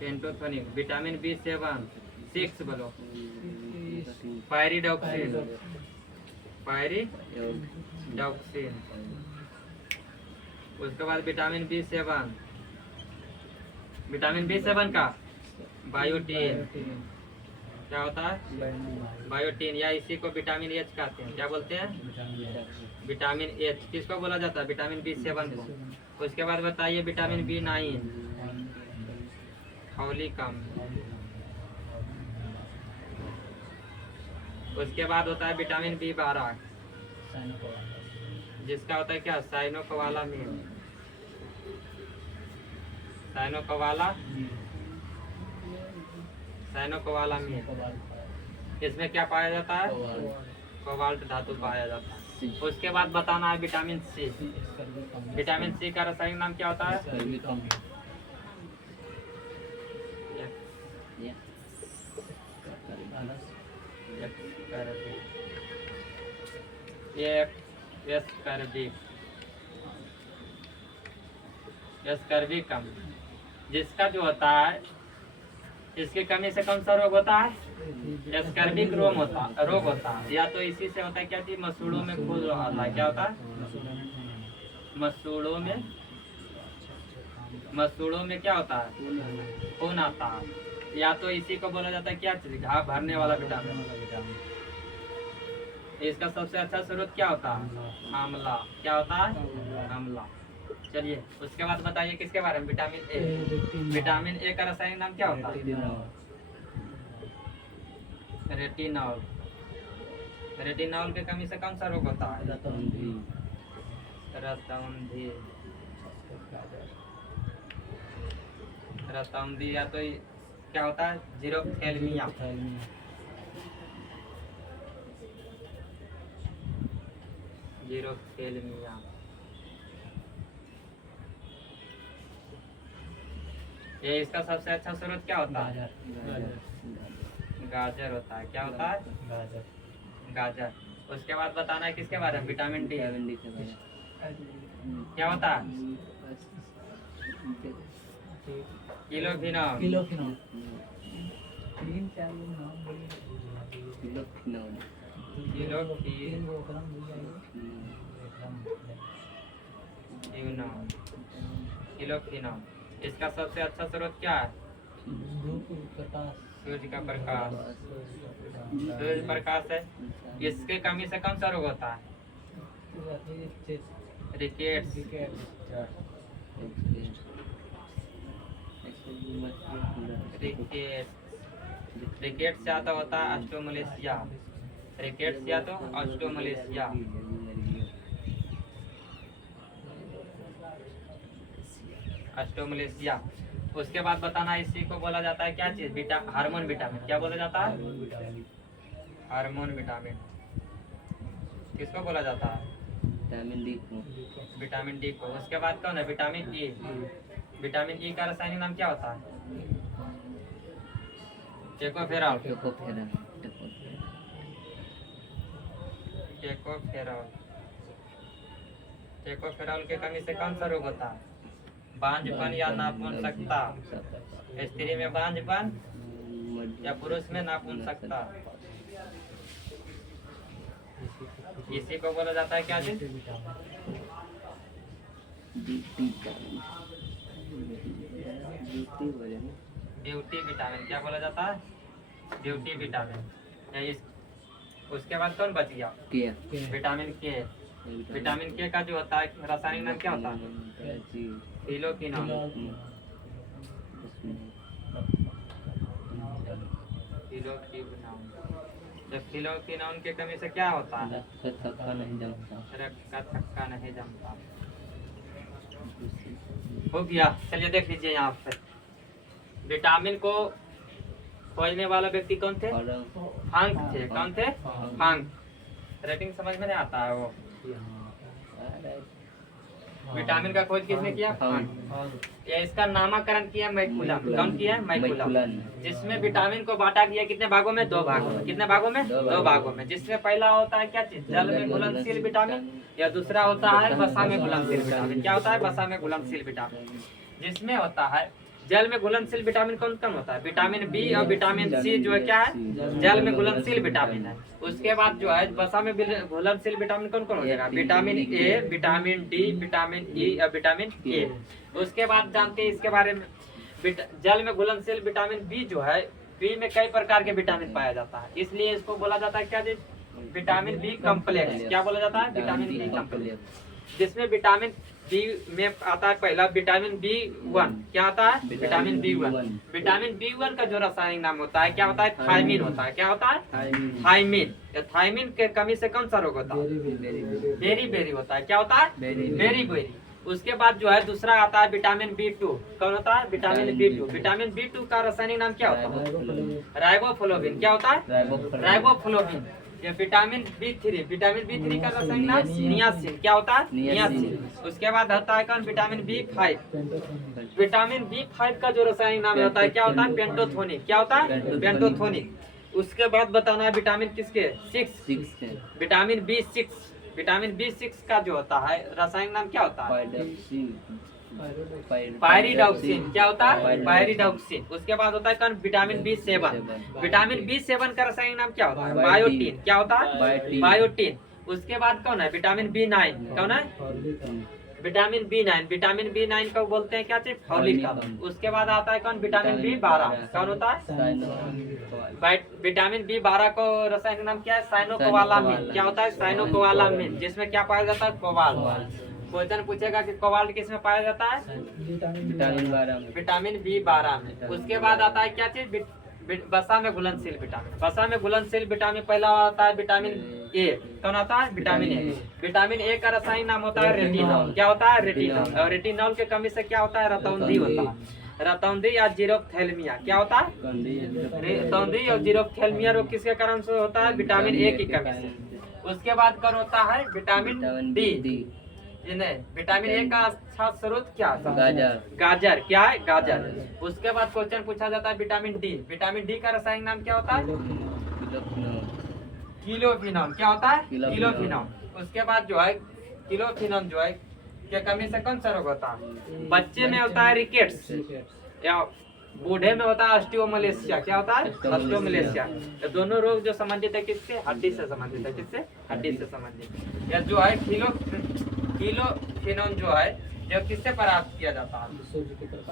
पेंटोथोनिक। विटामिन B7 6 बोलो। पायरिडॉक्सिन। उसके बाद विटामिन B7 का बायोटीन। क्या होता है? बायोटीन, या इसी को विटामिन H कहते हैं। क्या बोलते हैं? Vitamin H। किसको बोला जाता है? विटामिन B7 को। उसके बाद बताइए विटामिन B9 फॉलिक अम्ल। उसके बाद होता है विटामिन B12, जिसका होता है क्या? साइनोकोबालामिन। इसमें क्या पाया जाता है? कोबाल्ट धातु पाया जाता है। उसके बाद बताना है विटामिन C। विटामिन C का रासायनिक नाम क्या होता है? एस्कर्बिकम, जिसका जो होता है, इसकी कमी से कौन सा रोग होता है? एस्कर्बिक रोग होता है। या तो इसी से होता है क्या चीज? मसूड़ों में खून आता है। क्या होता है? मसूड़ों में क्या होता है? खून आता है। या तो इसी को बोला जाता है क्या चीज? घाव भरने वाला विटामिन। इसका सबसे अच्छा स्रोत क्या होता है? आंवला। क्या होता है? आंवला। चलिए उसके बाद बताइए किसके बारे में? Vitamin A. विटामिन ए का रासायनिक नाम क्या होता है? रेटिनॉल। रेटिनॉल की कमी से कौन सा रोग होता है? रतौंधी। या तो क्या होता है? जीरोथैल्मिया। ये इसका सबसे अच्छा स्रोत क्या होता है? गाजर होता है। क्या होता है? गाजर। उसके बाद बताना है किसके बारे में? Vitamin D. क्या होता है? किलोफिनॉल। किलोफिनॉल। इसका सबसे अच्छा स्रोत क्या है? सूर्य का प्रकाश। सूर्य प्रकाश है। इसके कमी से कौन सा रोग होता है? रिकेट्स। रिकेट्स या तो होता है ऑस्टियोमलेशिया। रिकेट्स या तो ऑस्टियोमलेशिया। ऑस्टियोमलेशिया। उसके बाद बताना इसी को बोला जाता है क्या चीज, हार्मोन विटामिन। क्या बोला जाता है? Hormone vitamin. किसको बोला जाता है? विटामिन डी को। विटामिन डी को। उसके बाद कौन है? Vitamin E. विटामिन ई का रासायनिक नाम क्या होता है? टेकोफेरॉल। टोकोफेरॉल। टेकोफेरॉल। टेकोफेरॉल के कमी से कौन सा रोग होता है? बांझपन या नापुंसकता। स्त्री में बांझपन या पुरुष में नापुंसकता। इसी को बोला जाता है क्या चीज? Beauty vitamin. क्या बोला जाता है? Beauty vitamin. उसके बाद कौन बच गया? विटामिन के। विटामिन के का जो होता है रासायनिक नाम क्या होता है? फिलोक्विनोन। फिलोक्विनोन। जब फिलोक्विनोन के कमी से क्या होता है? रक्त का थक्का नहीं जमता। हो गया। चलिए देख लीजिए यहाँ पे विटामिन को खोजने वाला व्यक्ति कौन थे? हांक थे। कौन थे? हांक। रेटिंग समझ में नहीं आता है वो। विटामिन का खोज किसने किया? या इसका नामकरण किया मैकुलम। कौन किया? मैकुलम। जिसमें विटामिन को बांटा गया कितने भागों में? 2 भागों में। कितने भागों में? 2 भागों में। जिसमें पहला होता है क्या चीज? जल में घुलनशील विटामिन। या दूसरा होता है वसा में घुलनशील विटामिन। क्या होता है? वसा में घुलनशील विटामिन। जिसमें होता है जल में घुलनशील विटामिन कौन कौन होता है? विटामिन बी और विटामिन सी जो है क्या है? जल में घुलनशील विटामिन है। उसके बाद जो है वसा में घुलनशील विटामिन कौन कौन हो जाएगा? Vitamin A, vitamin D, vitamin E और विटामिन के। उसके बाद जानते हैं इसके बारे में जल में घुलनशील विटामिन बी जो है, बी में कई प्रकार के विटामिन पाया जाता है, इसलिए इसको बोला जाता है क्या जी? Vitamin B complex. क्या बोला जाता है? Vitamin B complex. जिसमें विटामिन बी में आता है पहला विटामिन B1। क्या आता है? Vitamin B1। विटामिन B1 का जो रासायनिक नाम होता है क्या होता है? थायमीन होता है। क्या होता है? थायमीन। थायमीन के कमी से कौन सा रोग होता है? बेरी बेरी होता है। क्या होता है? Beriberi. उसके बाद जो है दूसरा आता है विटामिन B2। कौन होता है? Vitamin B2। विटामिन B2 का रासायनिक नाम क्या होता है? राइबोफ्लोविन। क्या होता है? राइबोफ्लोविन। ये विटामिन B3। विटामिन B3 का रासायनिक नाम नियासिन। क्या होता है? नियासिन। उसके बाद होता है कौन? Vitamin B5। विटामिन B5 का जो रासायनिक नाम होता है क्या होता है? पेंटोथोनिक। क्या होता है? पेंटोथोनिक। उसके बाद बताना है विटामिन किसके? 6। Vitamin B6। विटामिन B6 का जो होता है रासायनिक नाम क्या होता है? पायरिडॉक्सिन। क्या होता है? पायरिडॉक्सिन। उसके बाद होता है कौन? Vitamin B7। विटामिन B7 का रासायनिक नाम क्या होता है? बायोटीन। क्या होता है? बायोटीन। उसके बाद कौन है? Vitamin B9। कौन है? Vitamin B9। विटामिन B9 को बोलते हैं क्या चीज? Folic acid. उसके बाद आता है कौन? Vitamin B12। कौन होता है? विटामिन B12 को रासायनिक नाम क्या है? साइनोकोबालामिन। क्या होता है? साइनोकोबालामिन। जिसमें क्या पाया जाता है? कोबाल्ट। क्वेश्चन पूछेगा कि कोबाल्ट किस में पाया जाता है? विटामिन B12 में। उसके बाद आता है क्या चीज? वसा में घुलनशील विटामिन। वसा में घुलनशील विटामिन पहला आता है विटामिन ए। कौन आता है? Vitamin A. विटामिन ए का रासायनिक नाम होता है रेटिनॉल। क्या होता है? रेटिनॉल। और रेटिनॉल के कमी से क्या होता है? रतौंधी होता है। रतौंधी या जीरोफ्थैल्मिया। क्या होता है? रतौंधी और जीरोफ्थैल्मिया रोग किसके कारण से होता है? विटामिन ए की कमी से। उसके बाद कौन होता है? Vitamin D. विटामिन ए का अच्छा स्रोत क्या? गाजर। क्या है? गाजर। उसके बाद क्वेश्चन पूछा जाता है विटामिन डी। विटामिन डी का रासायनिक नाम क्या होता है? किलोफिनॉल। क्या होता है? किलोफिनॉल। उसके बाद जो है किलोफिनॉल जो है के कमी से कौन सा रोग होता है? बच्चे में होता है रिकेट्स या बूढ़े में होता है ऑस्टियोमलेशिया। क्या होता है? ऑस्टियोमलेशिया। ये दोनों रोग जो संबंधित है किससे? हड्डी से संबंधित है। किससे? हड्डी से संबंधित। या जो है किलोफिनॉल जो है जो किससे प्राप्त किया जाता है?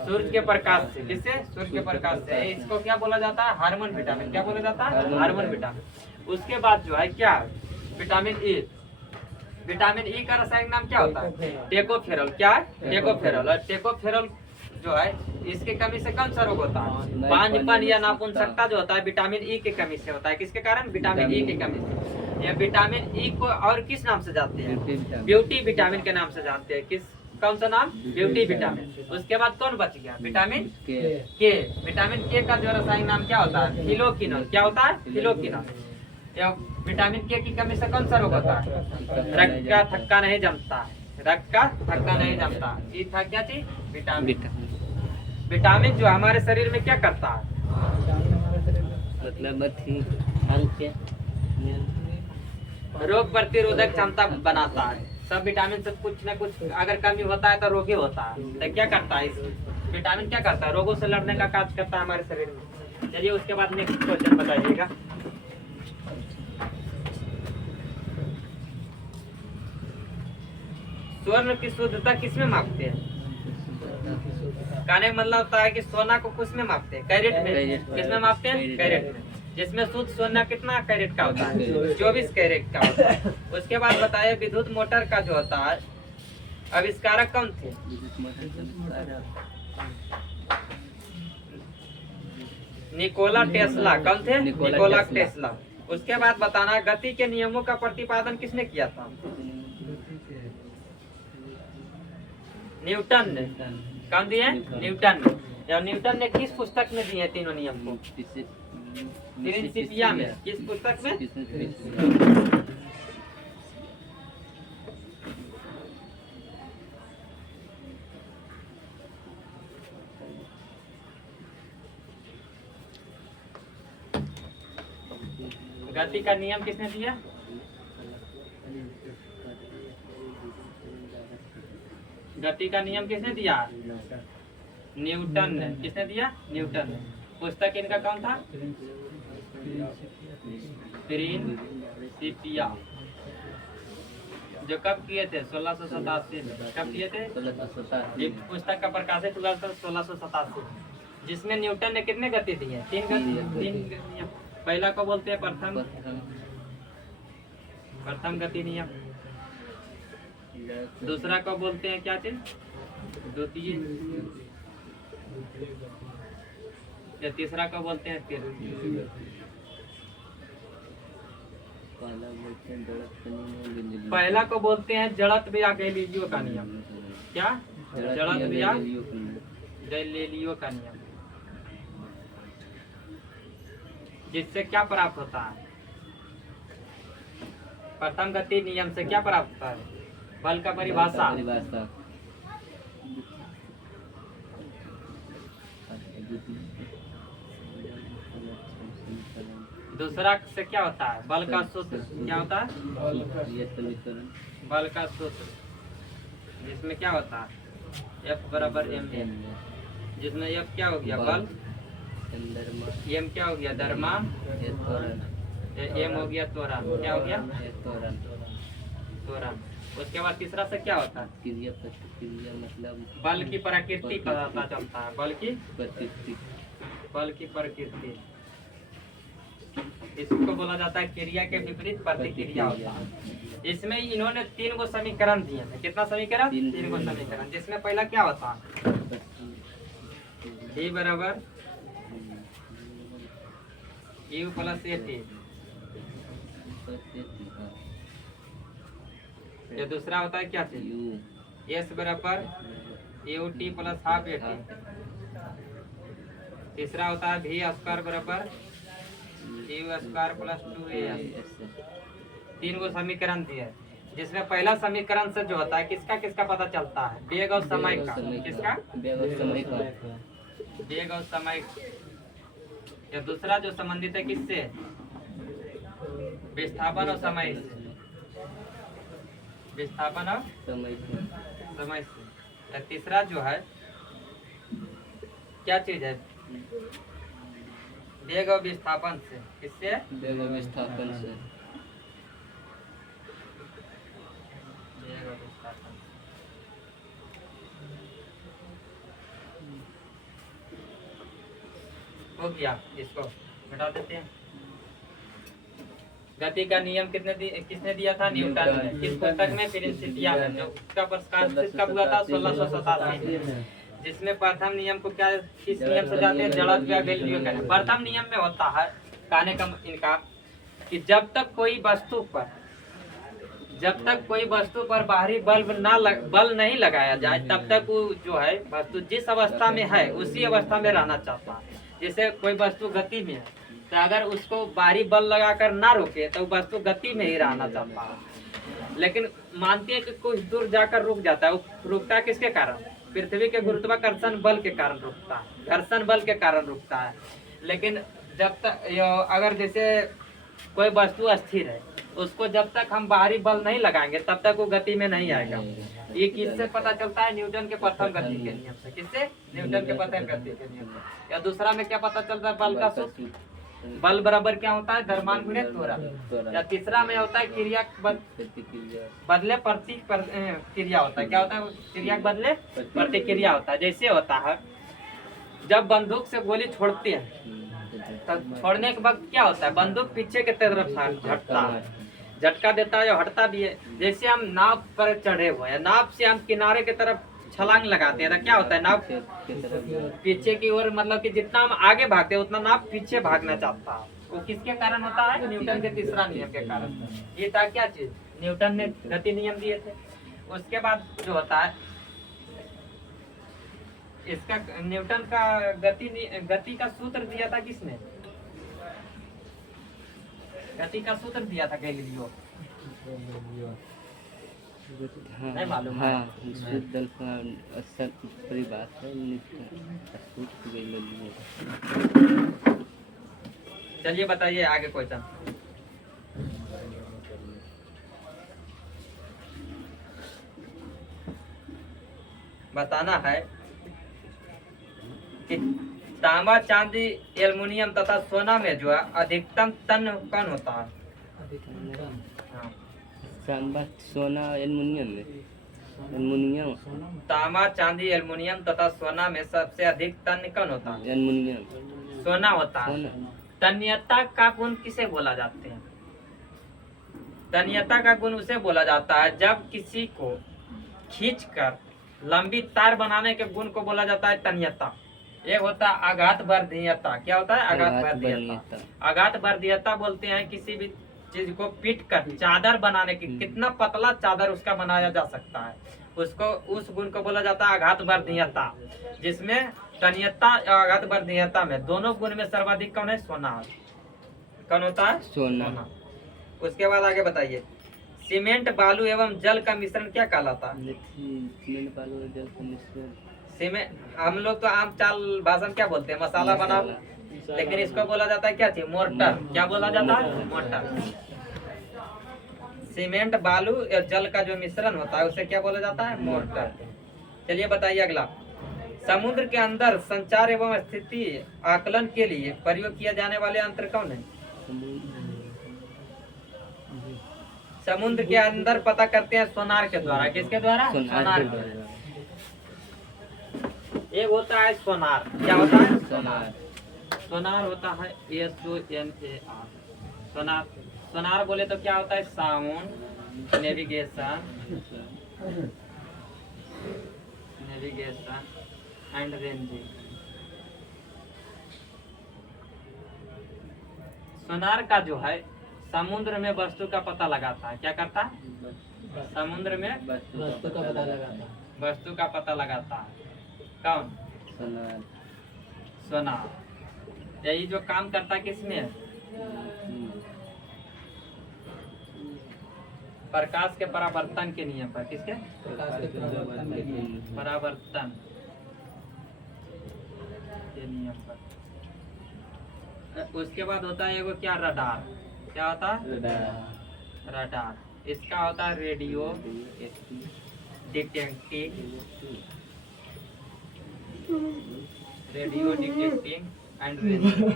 सूर्य के प्रकाश से। किससे? सूर्य के प्रकाश से। इसको क्या बोला जाता है? Hormone vitamin. क्या बोला जाता है? Hormone vitamin. उसके बाद जो है क्या? Vitamin E. विटामिन ई का रासायनिक नाम क्या होता है? टेकोफेरॉल। क्या है? टेकोफेरॉल। और टेकोफेरॉल जो है इसके कमी से कौन सा रोग होता है? बांझपन या नापुंसकता जो होता है विटामिन ई की कमी से होता है। किसके कारण? विटामिन ई की कमी से। ये विटामिन ई को और किस नाम से जानते हैं? ब्यूटी विटामिन के नाम से जानते हैं। किस कौन सा नाम, ब्यूटी विटामिन। उसके बाद कौन बच गया, विटामिन के। विटामिन के का जो रासायनिक नाम क्या होता है, फिलोक्विनोन। क्या होता है, फिलोक्विनोन। विटामिन के की कमी से कौन सा रोग होता है, रक्त का थक्का नहीं जमता है, रक्त का थक्का नहीं जमता। ये था क्या चीज, विटामिन। विटामिन जो हमारे शरीर में क्या करता है, मतलब रोग प्रतिरोधक क्षमता बनाता है। सब विटामिन से कुछ न कुछ अगर कमी होता है तो रोगी होता है। तो क्या करता है, विटामिन क्या करता है, रोगों से लड़ने का कार्य करता है हमारे शरीर में। चलिए उसके बाद नेक्स्ट क्वेश्चन बताइएगा। स्वर्ण की शुद्धता किसमें मापते हैं, कहने का मतलब होता है कि सोना को किस में मापते हैं, कैरेट में। किसमें मापते हैं, कैरेट में। जिसमें शुद्ध सोना कितना कैरेट का होता है, 24 कैरेट का होता है। उसके बाद बताइए विद्युत मोटर का जो होता है आविष्कारक कौन थे, निकोला टेस्ला। कौन थे, निकोला टेस्ला। उसके बाद बताना गति के नियमों का प्रतिपादन किसने किया था, न्यूटन ने। कौन दिए, न्यूटन ने। और न्यूटन ने किस पुस्तक में दिए तीनों नियम को, प्रिंसिपिया में। किस पुस्तक में, गति का नियम किसने दिया, गति का नियम किसने दिया, न्यूटन ने। किसने दिया, न्यूटन ने। पुस्तक इनका कौन था, प्रिंसिपिया। जो कब किए थे, 1687 में। कब किए थे, ये पुस्तक का प्रकाशित हुआ था 1687, जिसमें न्यूटन ने कितने गति दी है, 3 गति। पहला को बोलते हैं प्रथम गति नियम। दूसरा को बोलते हैं क्या चीज, द्वितीय। या तीसरा को बोलते हैं तृतीय। पहला को बोलते हैं जड़त्व या गैलीलियो का नियम। क्या, जड़त्व या गैलीलियो का नियम। जिससे क्या प्राप्त होता है, प्रथम गति नियम से क्या प्राप्त होता है, बल का परिभाषा। दूसरा से क्या होता है, बल का सूत्र। क्या होता है, बल का सूत्र, जिसमें क्या होता है F बराबर m। जिसमें F क्या हो गया, बल, m क्या हो गया, द्रव्यमान, m हो गया त्वरण। क्या हो गया, त्वरण। उसके बाद तीसरा से क्या होता है, मतलब बल की प्रकृति पता चलता है, बल की प्रकृति। इसको बोला जाता है क्रिया के विपरीत प्रतिक्रिया होता है। इसमें इन्होंने 3 गो समीकरण दिए थे। कितना समीकरण, 3 गो समीकरण। जिसमें पहला क्या होता है, D बराबर U प्लस AT। ये दूसरा होता है क्या चीज, S बराबर AUT प्लस हाफ AT। तीसरा होता है V स्क्वायर बराबर U स्क्वायर प्लस 2AM। 3 गो समीकरण दिए, जिसमें पहला समीकरण से जो होता है किसका किसका पता चलता है, वेग और समय का। किसका, वेग और समय। या दूसरा जो संबंधित है किससे, विस्थापन और समय से। विस्थापन और समय से। या तीसरा जो है क्या चीज है, वेग और विस्थापन से। किससे, वेग और विस्थापन से। वेग और विस्थापन। हो गया, इसको हटा देते हैं। गति का नियम किसने दिया था, न्यूटन ने। किस पुस्तक में, प्रिंसिपिया में। जो उसका प्रकाशित कब हुआ था, 1687। जिसमें प्रथम नियम को क्या, किस नियम से जाते हैं, जड़त्व या गैलीलियो का नियम। प्रथम नियम में होता है कहने का इनका कि जब तक कोई वस्तु पर जब तक कोई वस्तु पर बाहरी बल नहीं लगाया जाए तब तक वो जो है वस्तु जिस अवस्था में है उसी अवस्था में रहना चाहता है। जैसे कोई वस्तु गति में है तो अगर उसको बाहरी बल लगाकर ना रोके तो वस्तु गति में ही रहना चाहता है। लेकिन मानते हैं कि कुछ दूर जाकर रुक जाता है, वो रुकता है किसके कारण? पृथ्वी के गुरुत्वाकर्षण बल के कारण रुकता है, घर्षण बल के कारण रुकता है। लेकिन जब तक अगर जैसे कोई वस्तु स्थिर है उसको जब तक हम बाहरी बल नहीं लगाएंगे तब तक वो गति में नहीं आएगा। ये किससे पता चलता है? न्यूटन के प्रथम गति के नियम से। किससे? न्यूटन के प्रथम गति के नियम से। या दूसरा में क्या पता चलता है? बल का सूत्र। बल बराबर क्या होता है? द्रव्यमान गुणे त्वरण। या तीसरा में होता है क्रिया बदले क्रिया होता है। क्या होता है? क्रिया बदले प्रतिक्रिया होता है। जैसे होता है जब बंदूक से गोली छोड़ते हैं तो छोड़ने के वक्त क्या होता है? बंदूक पीछे की तरफ हटता है, झटका देता है या हटता भी है। जैसे हम नाव पर चढ़े हुए हैं, नाव से हम किनारे की तरफ छलांग लगाते हैं तो क्या होता है? नाव पीछे की ओर, मतलब कि जितना हम आगे भागते हैं उतना नाव पीछे भागना चाहता है। वो किसके कारण होता है? न्यूटन के तीसरा नियम के कारण। ये था क्या चीज? न्यूटन ने गति नियम दिए थे। उसके बाद जो होता है इसका न्यूटन का गति का सूत्र दिया था किसने? गति का सूत्र दिया था गैलीलियो। नहीं मालूम? हाँ, शुद्ध का असल बड़ी बात है। चलिए बताइए आगे क्वेश्चन। बताना है कि तांबा, चांदी, एल्युमिनियम तथा सोना में जो है अधिकतम टन कौन होता है? हाँ। तांबा, सोना, एल्युमिनियम। तांबा, चांदी, एल्युमिनियम तथा सोना में सबसे अधिक टन कौन होता है? एल्युमिनियम। सोना होता है। तन्यता का गुण किसे बोला जाते हैं? तन्यता का गुण उसे बोला जाता है जब किसी को खींचकर लंबी तार बनाने के गुण को बोला जाता है तन्यता। एक होता है आघात वर्धनीयता। क्या होता है? आघात वर्धनीयता। आघात वर्धनीयता बोलते हैं किसी भी चीज को पीट कर चादर बनाने की, कितना पतला चादर उसका बनाया जा सकता है, उसको उस गुण को बोला जाता है आघात वर्धनीयता। जिसमें तन्यता और आघात वर्धनीयता में दोनों गुण में सर्वाधिक कौन है? सोना। कौन होता है? सोना। उसके बाद आगे बताइए। सीमेंट, बालू एवं जल का मिश्रण क्या कहलाता है? सीमेंट, बालू और जल का मिश्रण। सीमेंट हम लोग तो आम चाल भाषा में क्या बोलते हैं? मसाला बनाओ। लेकिन इसको बोला जाता है क्या चीज? मोर्टर। क्या बोला जाता है? मोर्टर। सीमेंट, बालू और जल का जो मिश्रण होता है उसे क्या बोला जाता है? मोर्टर। चलिए बताइए अगला। समुद्र के अंदर संचार एवं स्थिति आकलन के लिए प्रयोग किया जाने वाले यंत्र कौन है? समुद्र के अंदर पता करते हैं सोनार के द्वारा। किसके द्वारा? सोनार के द्वारा। एक होता है सोनार। क्या होता है? सोनार। सोनार होता है SONAR। सोनार। सोनार बोले तो क्या होता है? Sound, navigation and ranging. Sonar का जो है समुद्र में वस्तु का पता लगाता है। क्या करता है? समुद्र में वस्तु का पता लगाता है। वस्तु का पता लगाता है। कौन? सोनार। सोनार। यही जो काम करता है किसमें है? प्रकाश के परावर्तन के नियम पर। किसके? प्रकाश के परावर्तन के नियम। परावर्तन के नियम पर। उसके बाद होता है एगो क्या? रडार। क्या होता है? रडार। इसका होता है रेडियो डिटेक्टिंग एंड रेंजिंग।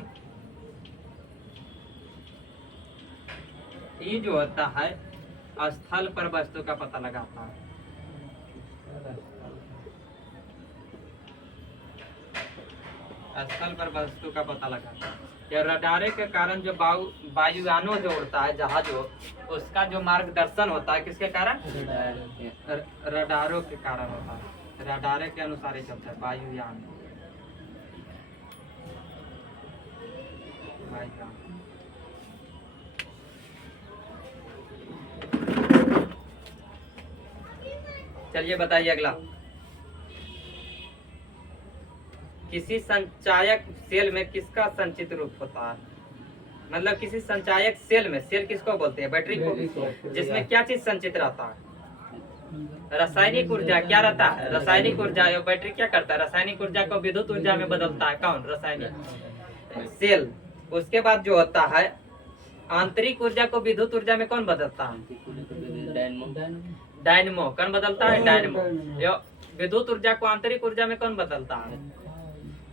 ये जो होता है स्थल पर वस्तु का पता लगाता है। स्थल पर वस्तु का पता लगाता है। या रडारे के कारण जो वायुयानों जो उड़ता है, जहाजों, उसका जो मार्गदर्शन होता है किसके कारण? रडारों के कारण होता है। रडारे के अनुसार ही चलता है वायुयान। चलिए बताइए अगला। किसी संचायक सेल में किसका संचित रूप होता है? मतलब किसी संचायक सेल में, सेल किसको बोलते हैं? बैटरी को। जिसमें क्या चीज संचित रहता है? रासायनिक ऊर्जा। क्या रहता है? रासायनिक ऊर्जा। ये बैटरी क्या करता है? रासायनिक ऊर्जा को विद्युत ऊर्जा में बदलता है। कौन? रासायनिक सेल। उसके बाद जो होता है आंतरिक ऊर्जा को विद्युत ऊर्जा में कौन बदलता है? डायनमो। कौन बदलता है? डायनमो। विद्युत ऊर्जा को आंतरिक ऊर्जा में कौन बदलता है?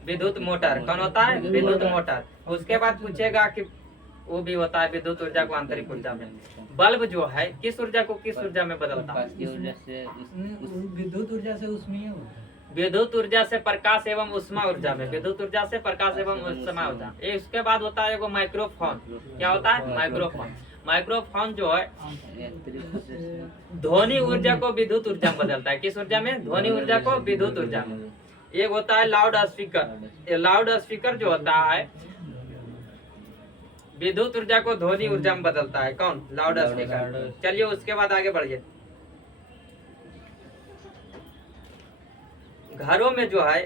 विद्युत मोटर। कौन होता है? विद्युत मोटर। उसके बाद पूछेगा कि वो भी होता है विद्युत ऊर्जा को आंतरिक ऊर्जा में। बल्ब जो है किस ऊर्जा को किस ऊर्जा में बदलता है? विद्युत ऊर्जा से ऊष्मीय होता है। विद्युत ऊर्जा से प्रकाश एवं उष्मा ऊर्जा में। विद्युत ऊर्जा से प्रकाश एवं उष्मा ऊर्जा। इसके बाद होता है एगो माइक्रोफोन। क्या होता है? माइक्रोफोन। माइक्रोफोन जो है ध्वनि ऊर्जा को विद्युत ऊर्जा में बदलता है। किस ऊर्जा में? ध्वनि ऊर्जा को विद्युत ऊर्जा में। एक होता है लाउड स्पीकर। लाउड स्पीकर जो होता है विद्युत ऊर्जा को ध्वनि ऊर्जा में बदलता है। कौन? Loud speaker. चलिए उसके बाद आगे बढ़िए। घरों में जो है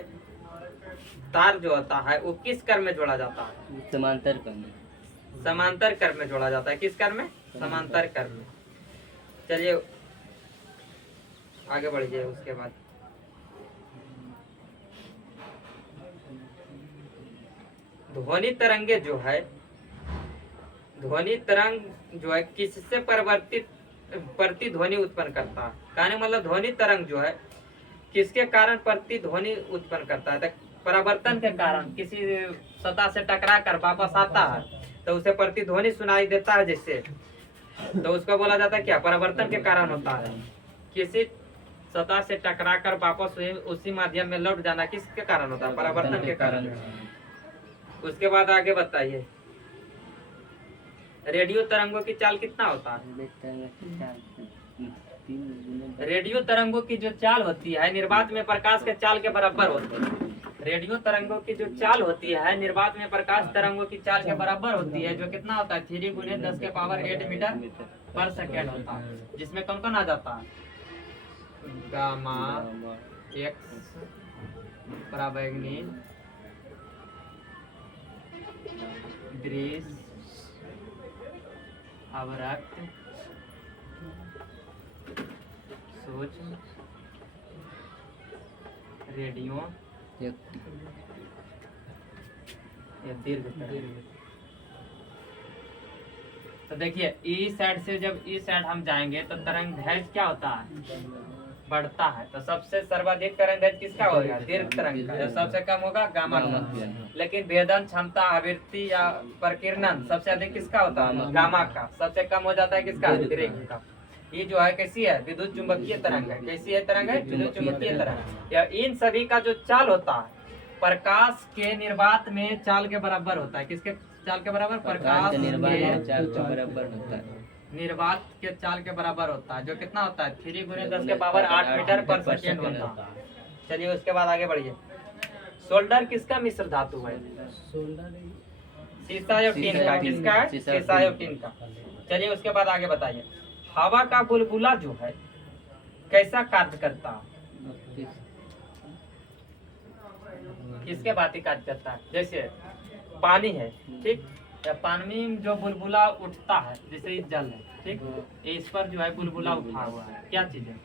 तार जो होता है वो किस कर में जोड़ा जाता है? समांतर कर में। समांतर कर में जोड़ा जाता है। किस कर में? समांतर कर में। चलिए आगे बढ़िए। उसके बाद ध्वनि तरंगे जो है, ध्वनि तरंग जो है किससे प्रतिध्वनि उत्पन्न करता है? कहने मतलब ध्वनि तरंग जो है किसके कारण प्रतिध्वनि उत्पन्न करता है? परावर्तन के कारण। किसी सतह से टकरा कर वापस आता है तो उसे प्रतिध्वनि सुनाई देता है जिससे, तो उसको बोला जाता है क्या? परावर्तन के कारण होता है। किसी सतह से टकरा कर वापस उसी माध्यम में लौट जाना किसके कारण होता है? परावर्तन के कारण। उसके बाद आगे बताइए। रेडियो तरंगों की चाल कितना होता है? रेडियो तरंगों की जो चाल होती है निर्वात में प्रकाश के चाल के बराबर होती है। रेडियो तरंगों की जो चाल होती है निर्वात में प्रकाश तरंगों की चाल के बराबर होती है, जो कितना होता है? 3 × 10⁸ मीटर पर सेकेंड होता है। जिसमें कौन कौन आ जाता है? गामा, एक्स, पराबैंगनी, दृश्य, अवरक्त, सूक्ष्म, रेडियो, दीर्घ तरंग। तो देखिए इस साइड से जब इस साइड हम जाएंगे तो तरंग दैर्घ्य क्या होता है? बढ़ता है। तो सबसे सर्वाधिक तरंग दैर्घ्य किसका होगा? दीर्घ तरंग का। सबसे कम होगा गामा का। लेकिन भेदन क्षमता, आवृत्ति या प्रकीर्णन सबसे अधिक किसका होता है? गामा का। सबसे कम हो जाता है किसका? दीर्घ का। ये जो है कैसी है? विद्युत चुंबकीय तरंग है। कैसी है तरंग है? विद्युत चुंबकीय तरंग। या इन सभी का जो चाल होता है प्रकाश के निर्वात में चाल के बराबर होता है। किसके चाल के बराबर? प्रकाश के चाल के बराबर होता है। निर्वात के चाल के बराबर होता है, जो कितना होता है? 3 × 10⁸ मीटर पर सेकेंड होता है। चलिए उसके बाद आगे बढ़िए। सोल्डर किसका मिश्र धातु है? सीसा और टीन का। किसका है? सीसा और टीन का। चलिए उसके बाद आगे बताइए। हवा का बुलबुला जो है कैसा कार्य करता है? किसके भांति कार्य करता है? जैसे पानी है, ठीक, या पानी में जो बुलबुला उठता है, जैसे इस जल है, ठीक, इस पर जो है बुलबुला उठा हुआ है। क्या चीज है?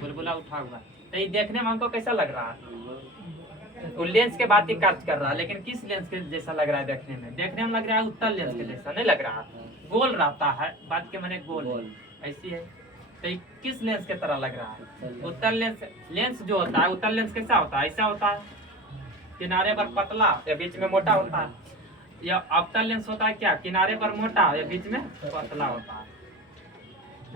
बुलबुला उठा हुआ है। तो ये देखने में हमको कैसा लग रहा है? वो लेंस के भांति कार्य कर रहा है। लेकिन किस लेंस के जैसा लग रहा है देखने में? देखने में लग रहा है उत्तल लेंस के जैसा, नहीं लग रहा। गोल रहता है, बात के माने गोल ऐसी है। तो किस लेंस के तरह लग रहा है? उत्तल लेंस। लेंस जो होता है उत्तल लेंस कैसा होता है? ऐसा होता है, किनारे पर पतला या बीच में मोटा होता है। या अवतल लेंस होता है क्या? किनारे पर मोटा या बीच में पतला होता है।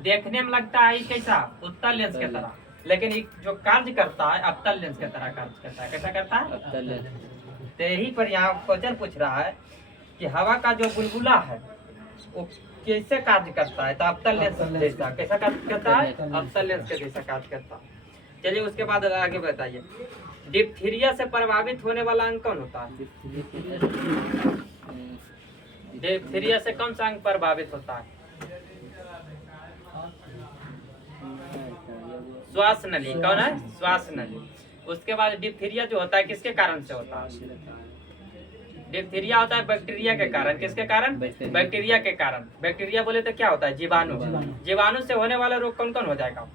देखने में लगता है ये कैसा? उत्तल लेंस के तरह। लेकिन ये जो कार्य करता है अवतल लेंस के तरह कार्य करता है। कैसा करता है? अवतल लेंस। तो यही पर यहाँ क्वेश्चन पूछ रहा है कि हवा का जो बुलबुला है वो कैसे कार्य करता है? तो अवतल लेंस जैसा। कैसा कार्य करता है? अवतल लेंस के जैसा कार्य करता है। चलिए उसके बाद आगे बताइए। डिप्थीरिया से प्रभावित होने वाला अंग कौन होता है? डिप्थीरिया से कौन सा अंग प्रभावित होता है? श्वास नली, कौन है? श्वास नली। उसके बाद डिप्थीरिया जो होता है किसके कारण से होता है? डिप्थीरिया होता है बैक्टीरिया के कारण। किसके कारण? बैक्टीरिया के कारण। बैक्टीरिया बोले तो क्या होता है? जीवाणु। जीवाणु से होने वाला रोग कौन कौन हो जाएगा?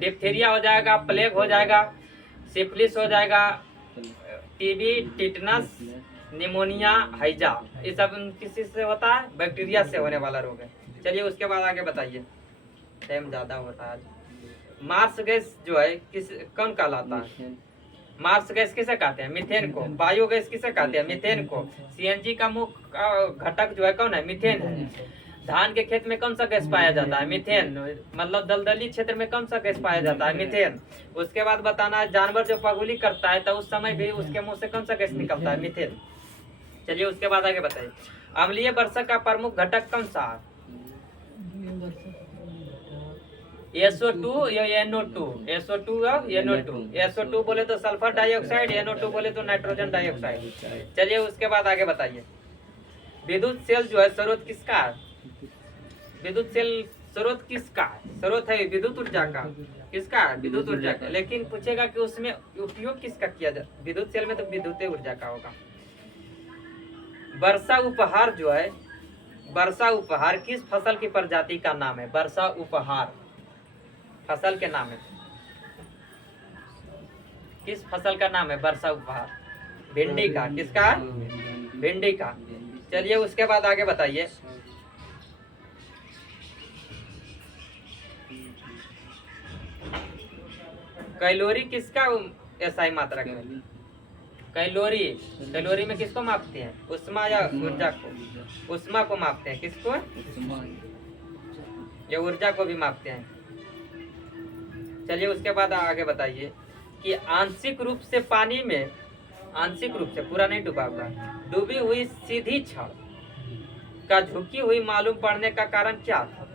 डिप्थीरिया हो जाएगा, प्लेग हो जाएगा, सिफिलिस हो जाएगा, टीबी, टिटनस, निमोनिया, हैजा। ये सब किसी से होता है? बैक्टीरिया से होने वाला रोग है। चलिए उसके बाद आगे बताइए, टाइम ज्यादा होता है आज। मार्स गैस जो है किस कौन कहलाता है? मार्स गैस किसे कहते हैं? मीथेन को। बायोगैस किसे कहते हैं? मीथेन को। सीएनजी का मुख्य घटक जो है कौन है? मीथेन है। धान के खेत में कौन सा गैस पाया जाता है? मीथेन। मतलब दलदली क्षेत्र में कौन सा गैस पाया जाता है? मीथेन। उसके बाद बताना है जानवर जो पगुली करता है तो उस समय भी उसके मुंह से कौन सा गैस निकलता है? मीथेन। चलिए उसके बाद आगे बताइए, अम्लीय वर्षा का प्रमुख घटक कौन सा है? SO2 या NO2? SO2 या NO2? SO2 बोले तो सल्फर डाइऑक्साइड, NO2 बोले तो नाइट्रोजन डाइऑक्साइड। चलिए उसके बाद आगे बताइए, विद्युत सेल जो है स्रोत किसका है? विद्युत सेल स्रोत किसका है? स्रोत है विद्युत ऊर्जा का। किसका है? विद्युत ऊर्जा का। लेकिन पूछेगा कि उसमें उपयोग किसका किया जाए? विद्युत सेल में तो विद्युत ऊर्जा का होगा। वर्षा उपहार जो है, वर्षा उपहार किस फसल की प्रजाति का नाम है? वर्षा उपहार फसल के नाम है। किस फसल का नाम है वर्षा उपहार? भिंडी का। किसका? भिंडी का। चलिए उसके बाद आगे बताइए, कैलोरी किसका एसआई मात्रक है? कैलोरी। कैलोरी में किसको मापते हैं? उष्मा या ऊर्जा को? उष्मा को मापते हैं। किसको? या ऊर्जा को भी मापते हैं। चलिए उसके बाद आगे बताइए कि आंशिक रूप से पानी में, आंशिक रूप से पूरा नहीं डूबा हुआ, डूबी हुई सीधी छड़ का झुकी हुई मालूम पड़ने का कारण क्या था?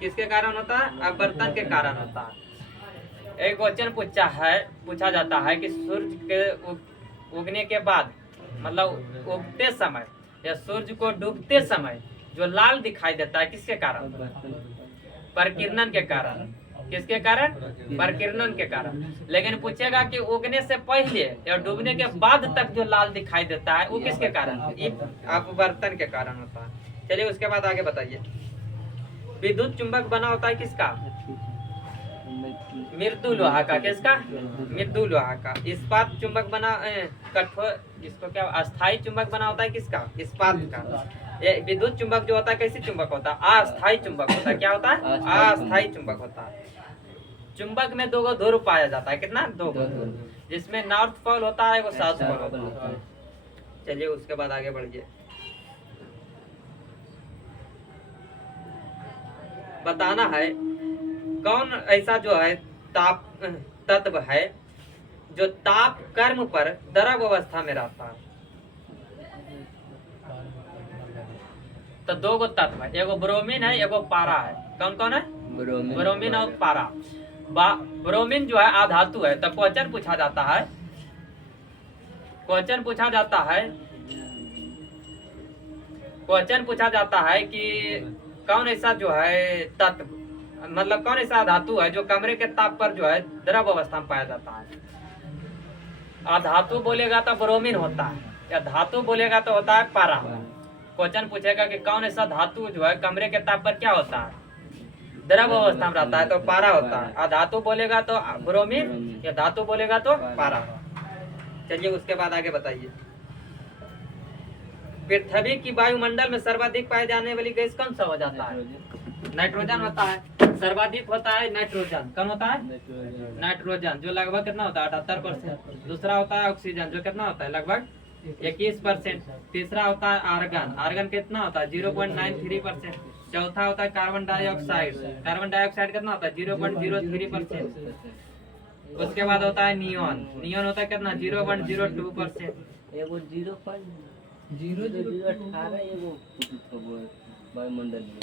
किसके कारण होता है? अपवर्तन के कारण होता है। एक क्वेश्चन पूछा जाता है कि सूर्य के उगने के बाद, मतलब उगते समय या सूर्य को डूबते समय जो लाल दिखाई देता है किसके कारण? परिकिरणन के कारण। किसके कारण? परिकिरणन के कारण। लेकिन पूछेगा कि उगने से पहले या डूबने के बाद तक जो लाल दिखाई देता है वो किसके कारण? अपवर्तन के कारण होता है। चलिए उसके बाद आगे बताइए, विद्युत चुंबक बना होता है किसका? मृदु लोहा का। किसका? मृदु लोहा का। इस्पात चुंबक बना कठोर, इसको क्या अस्थाई चुंबक बना होता है किसका? इस्पात का। ये विद्युत चुंबक जो होता है कैसी चुंबक होता है? अस्थाई चुंबक होता है। क्या होता है? अस्थाई चुंबक होता है। चुंबक में दो ध्रुव पाया जाता है। कितना? दो ध्रुव, जिसमें नॉर्थ पोल होता है वो साउथ पोल होता है। चलिए उसके बाद आगे बढ़िए, बताना है कौन ऐसा जो है ताप तत्व है जो ताप कर्म पर द्रव अवस्था में रहता है? तो दो गो तत्व है, एगो ब्रोमीन है, एगो पारा है। कौन कौन है? ब्रोमीन और पारा। ब्रोमीन जो है अधातु है। तो क्वेश्चन पूछा जाता है, क्वेश्चन पूछा जाता है कि कौन ऐसा जो है तत्व, मतलब कौन ऐसा धातु है जो कमरे के ताप पर जो है द्रव अवस्था में पाया जाता है? अधातु बोलेगा तो ब्रोमीन होता है, या धातु बोलेगा तो होता है पारा। क्वेश्चन पूछेगा कि कौन ऐसा धातु जो है कमरे के ताप पर क्या होता है? द्रव अवस्था में रहता है, तो पारा होता है। अधातु बोलेगा तो ब्रोमीन, या धातु बोलेगा तो पारा। चलिए उसके बाद आगे बताइए, पृथ्वी की वायुमंडल में सर्वाधिक पाए जाने वाली गैस कौन सा हो जाता है? नाइट्रोजन होता है। सर्वाधिक होता है नाइट्रोजन। कौन होता है? नाइट्रोजन, जो लगभग कितना होता है? 78%। दूसरा होता है ऑक्सीजन, जो कितना होता है? लगभग 21%। तीसरा होता है आर्गन। आर्गन कितना होता है? 0.93%। चौथा होता है कार्बन डाइऑक्साइड। कार्बन डाइऑक्साइड कितना होता है? 0.03%। उसके बाद होता है नियॉन। नियॉन होता है कितना? 0.02%। एगो 0.018 एगो वायुमंडल में,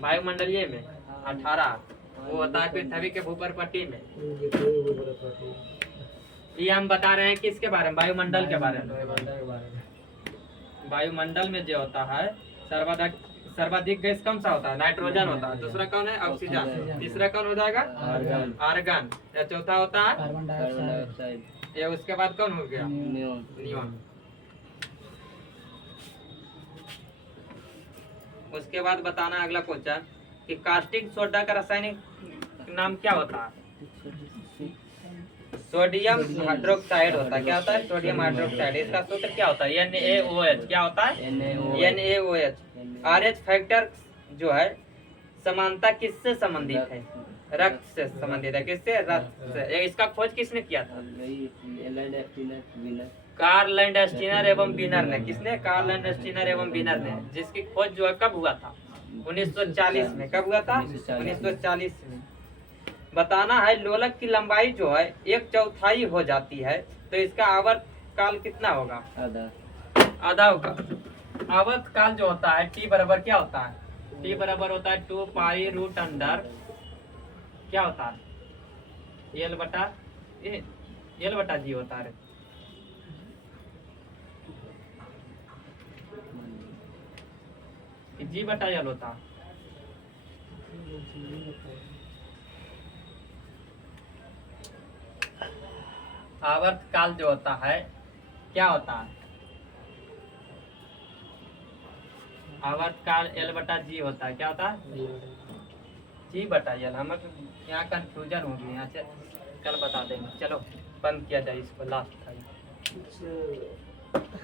वायुमंडलीय में 18 वो होता है पृथ्वी के भूपर पट्टी में। ये हम बता रहे हैं किसके बारे में? वायुमंडल के बारे में। वायुमंडल में जो होता है सर्वाधिक गैस कौन सा होता है? नाइट्रोजन होता है। दूसरा कौन है? ऑक्सीजन। तीसरा कौन हो जाएगा? आर्गन। आर्गन। या चौथा होता है? Carbon carbon dioxide. डाइऑक्साइड। ये उसके बाद कौन हो गया? नियॉन। नियॉन। उसके बाद बताना अगला क्वेश्चन कि कास्टिक सोडा का रासायनिक नाम क्या होता है? सोडियम हाइड्रोक्साइड होता है। क्या होता है? Sodium hydroxide. इसका सूत्र क्या होता है? NaOH। क्या होता है? NaOH। RH फैक्टर जो है समानता किससे संबंधित है? रक्त से संबंधित है। किससे? रक्त से। इसका खोज किसने किया था? कार्ल एंडस्टीनर एवं बीनर ने। किसने? कार्ल एंडस्टीनर एवं बीनर ने। जिसकी खोज जो है कब हुआ था? 1940 में। कब हुआ था? 1940 में। बताना है लोलक की लंबाई जो है 1/4 हो जाती है तो इसका आवर्त काल कितना होगा? आधा होगा। आवर्त काल जो होता है T बराबर क्या होता है? T बराबर होता है 2 पाई रूट अंडर क्या होता है? L बटा G होता है। G बटा L होता है। आवर्त काल जो होता है क्या होता है? आवर्त काल L बटा G होता है। क्या होता है? G बटा L। हम यहाँ कंफ्यूजन हो गई। यहाँ से कल बता देंगे। चलो बंद किया जाए इसको। लास्ट था।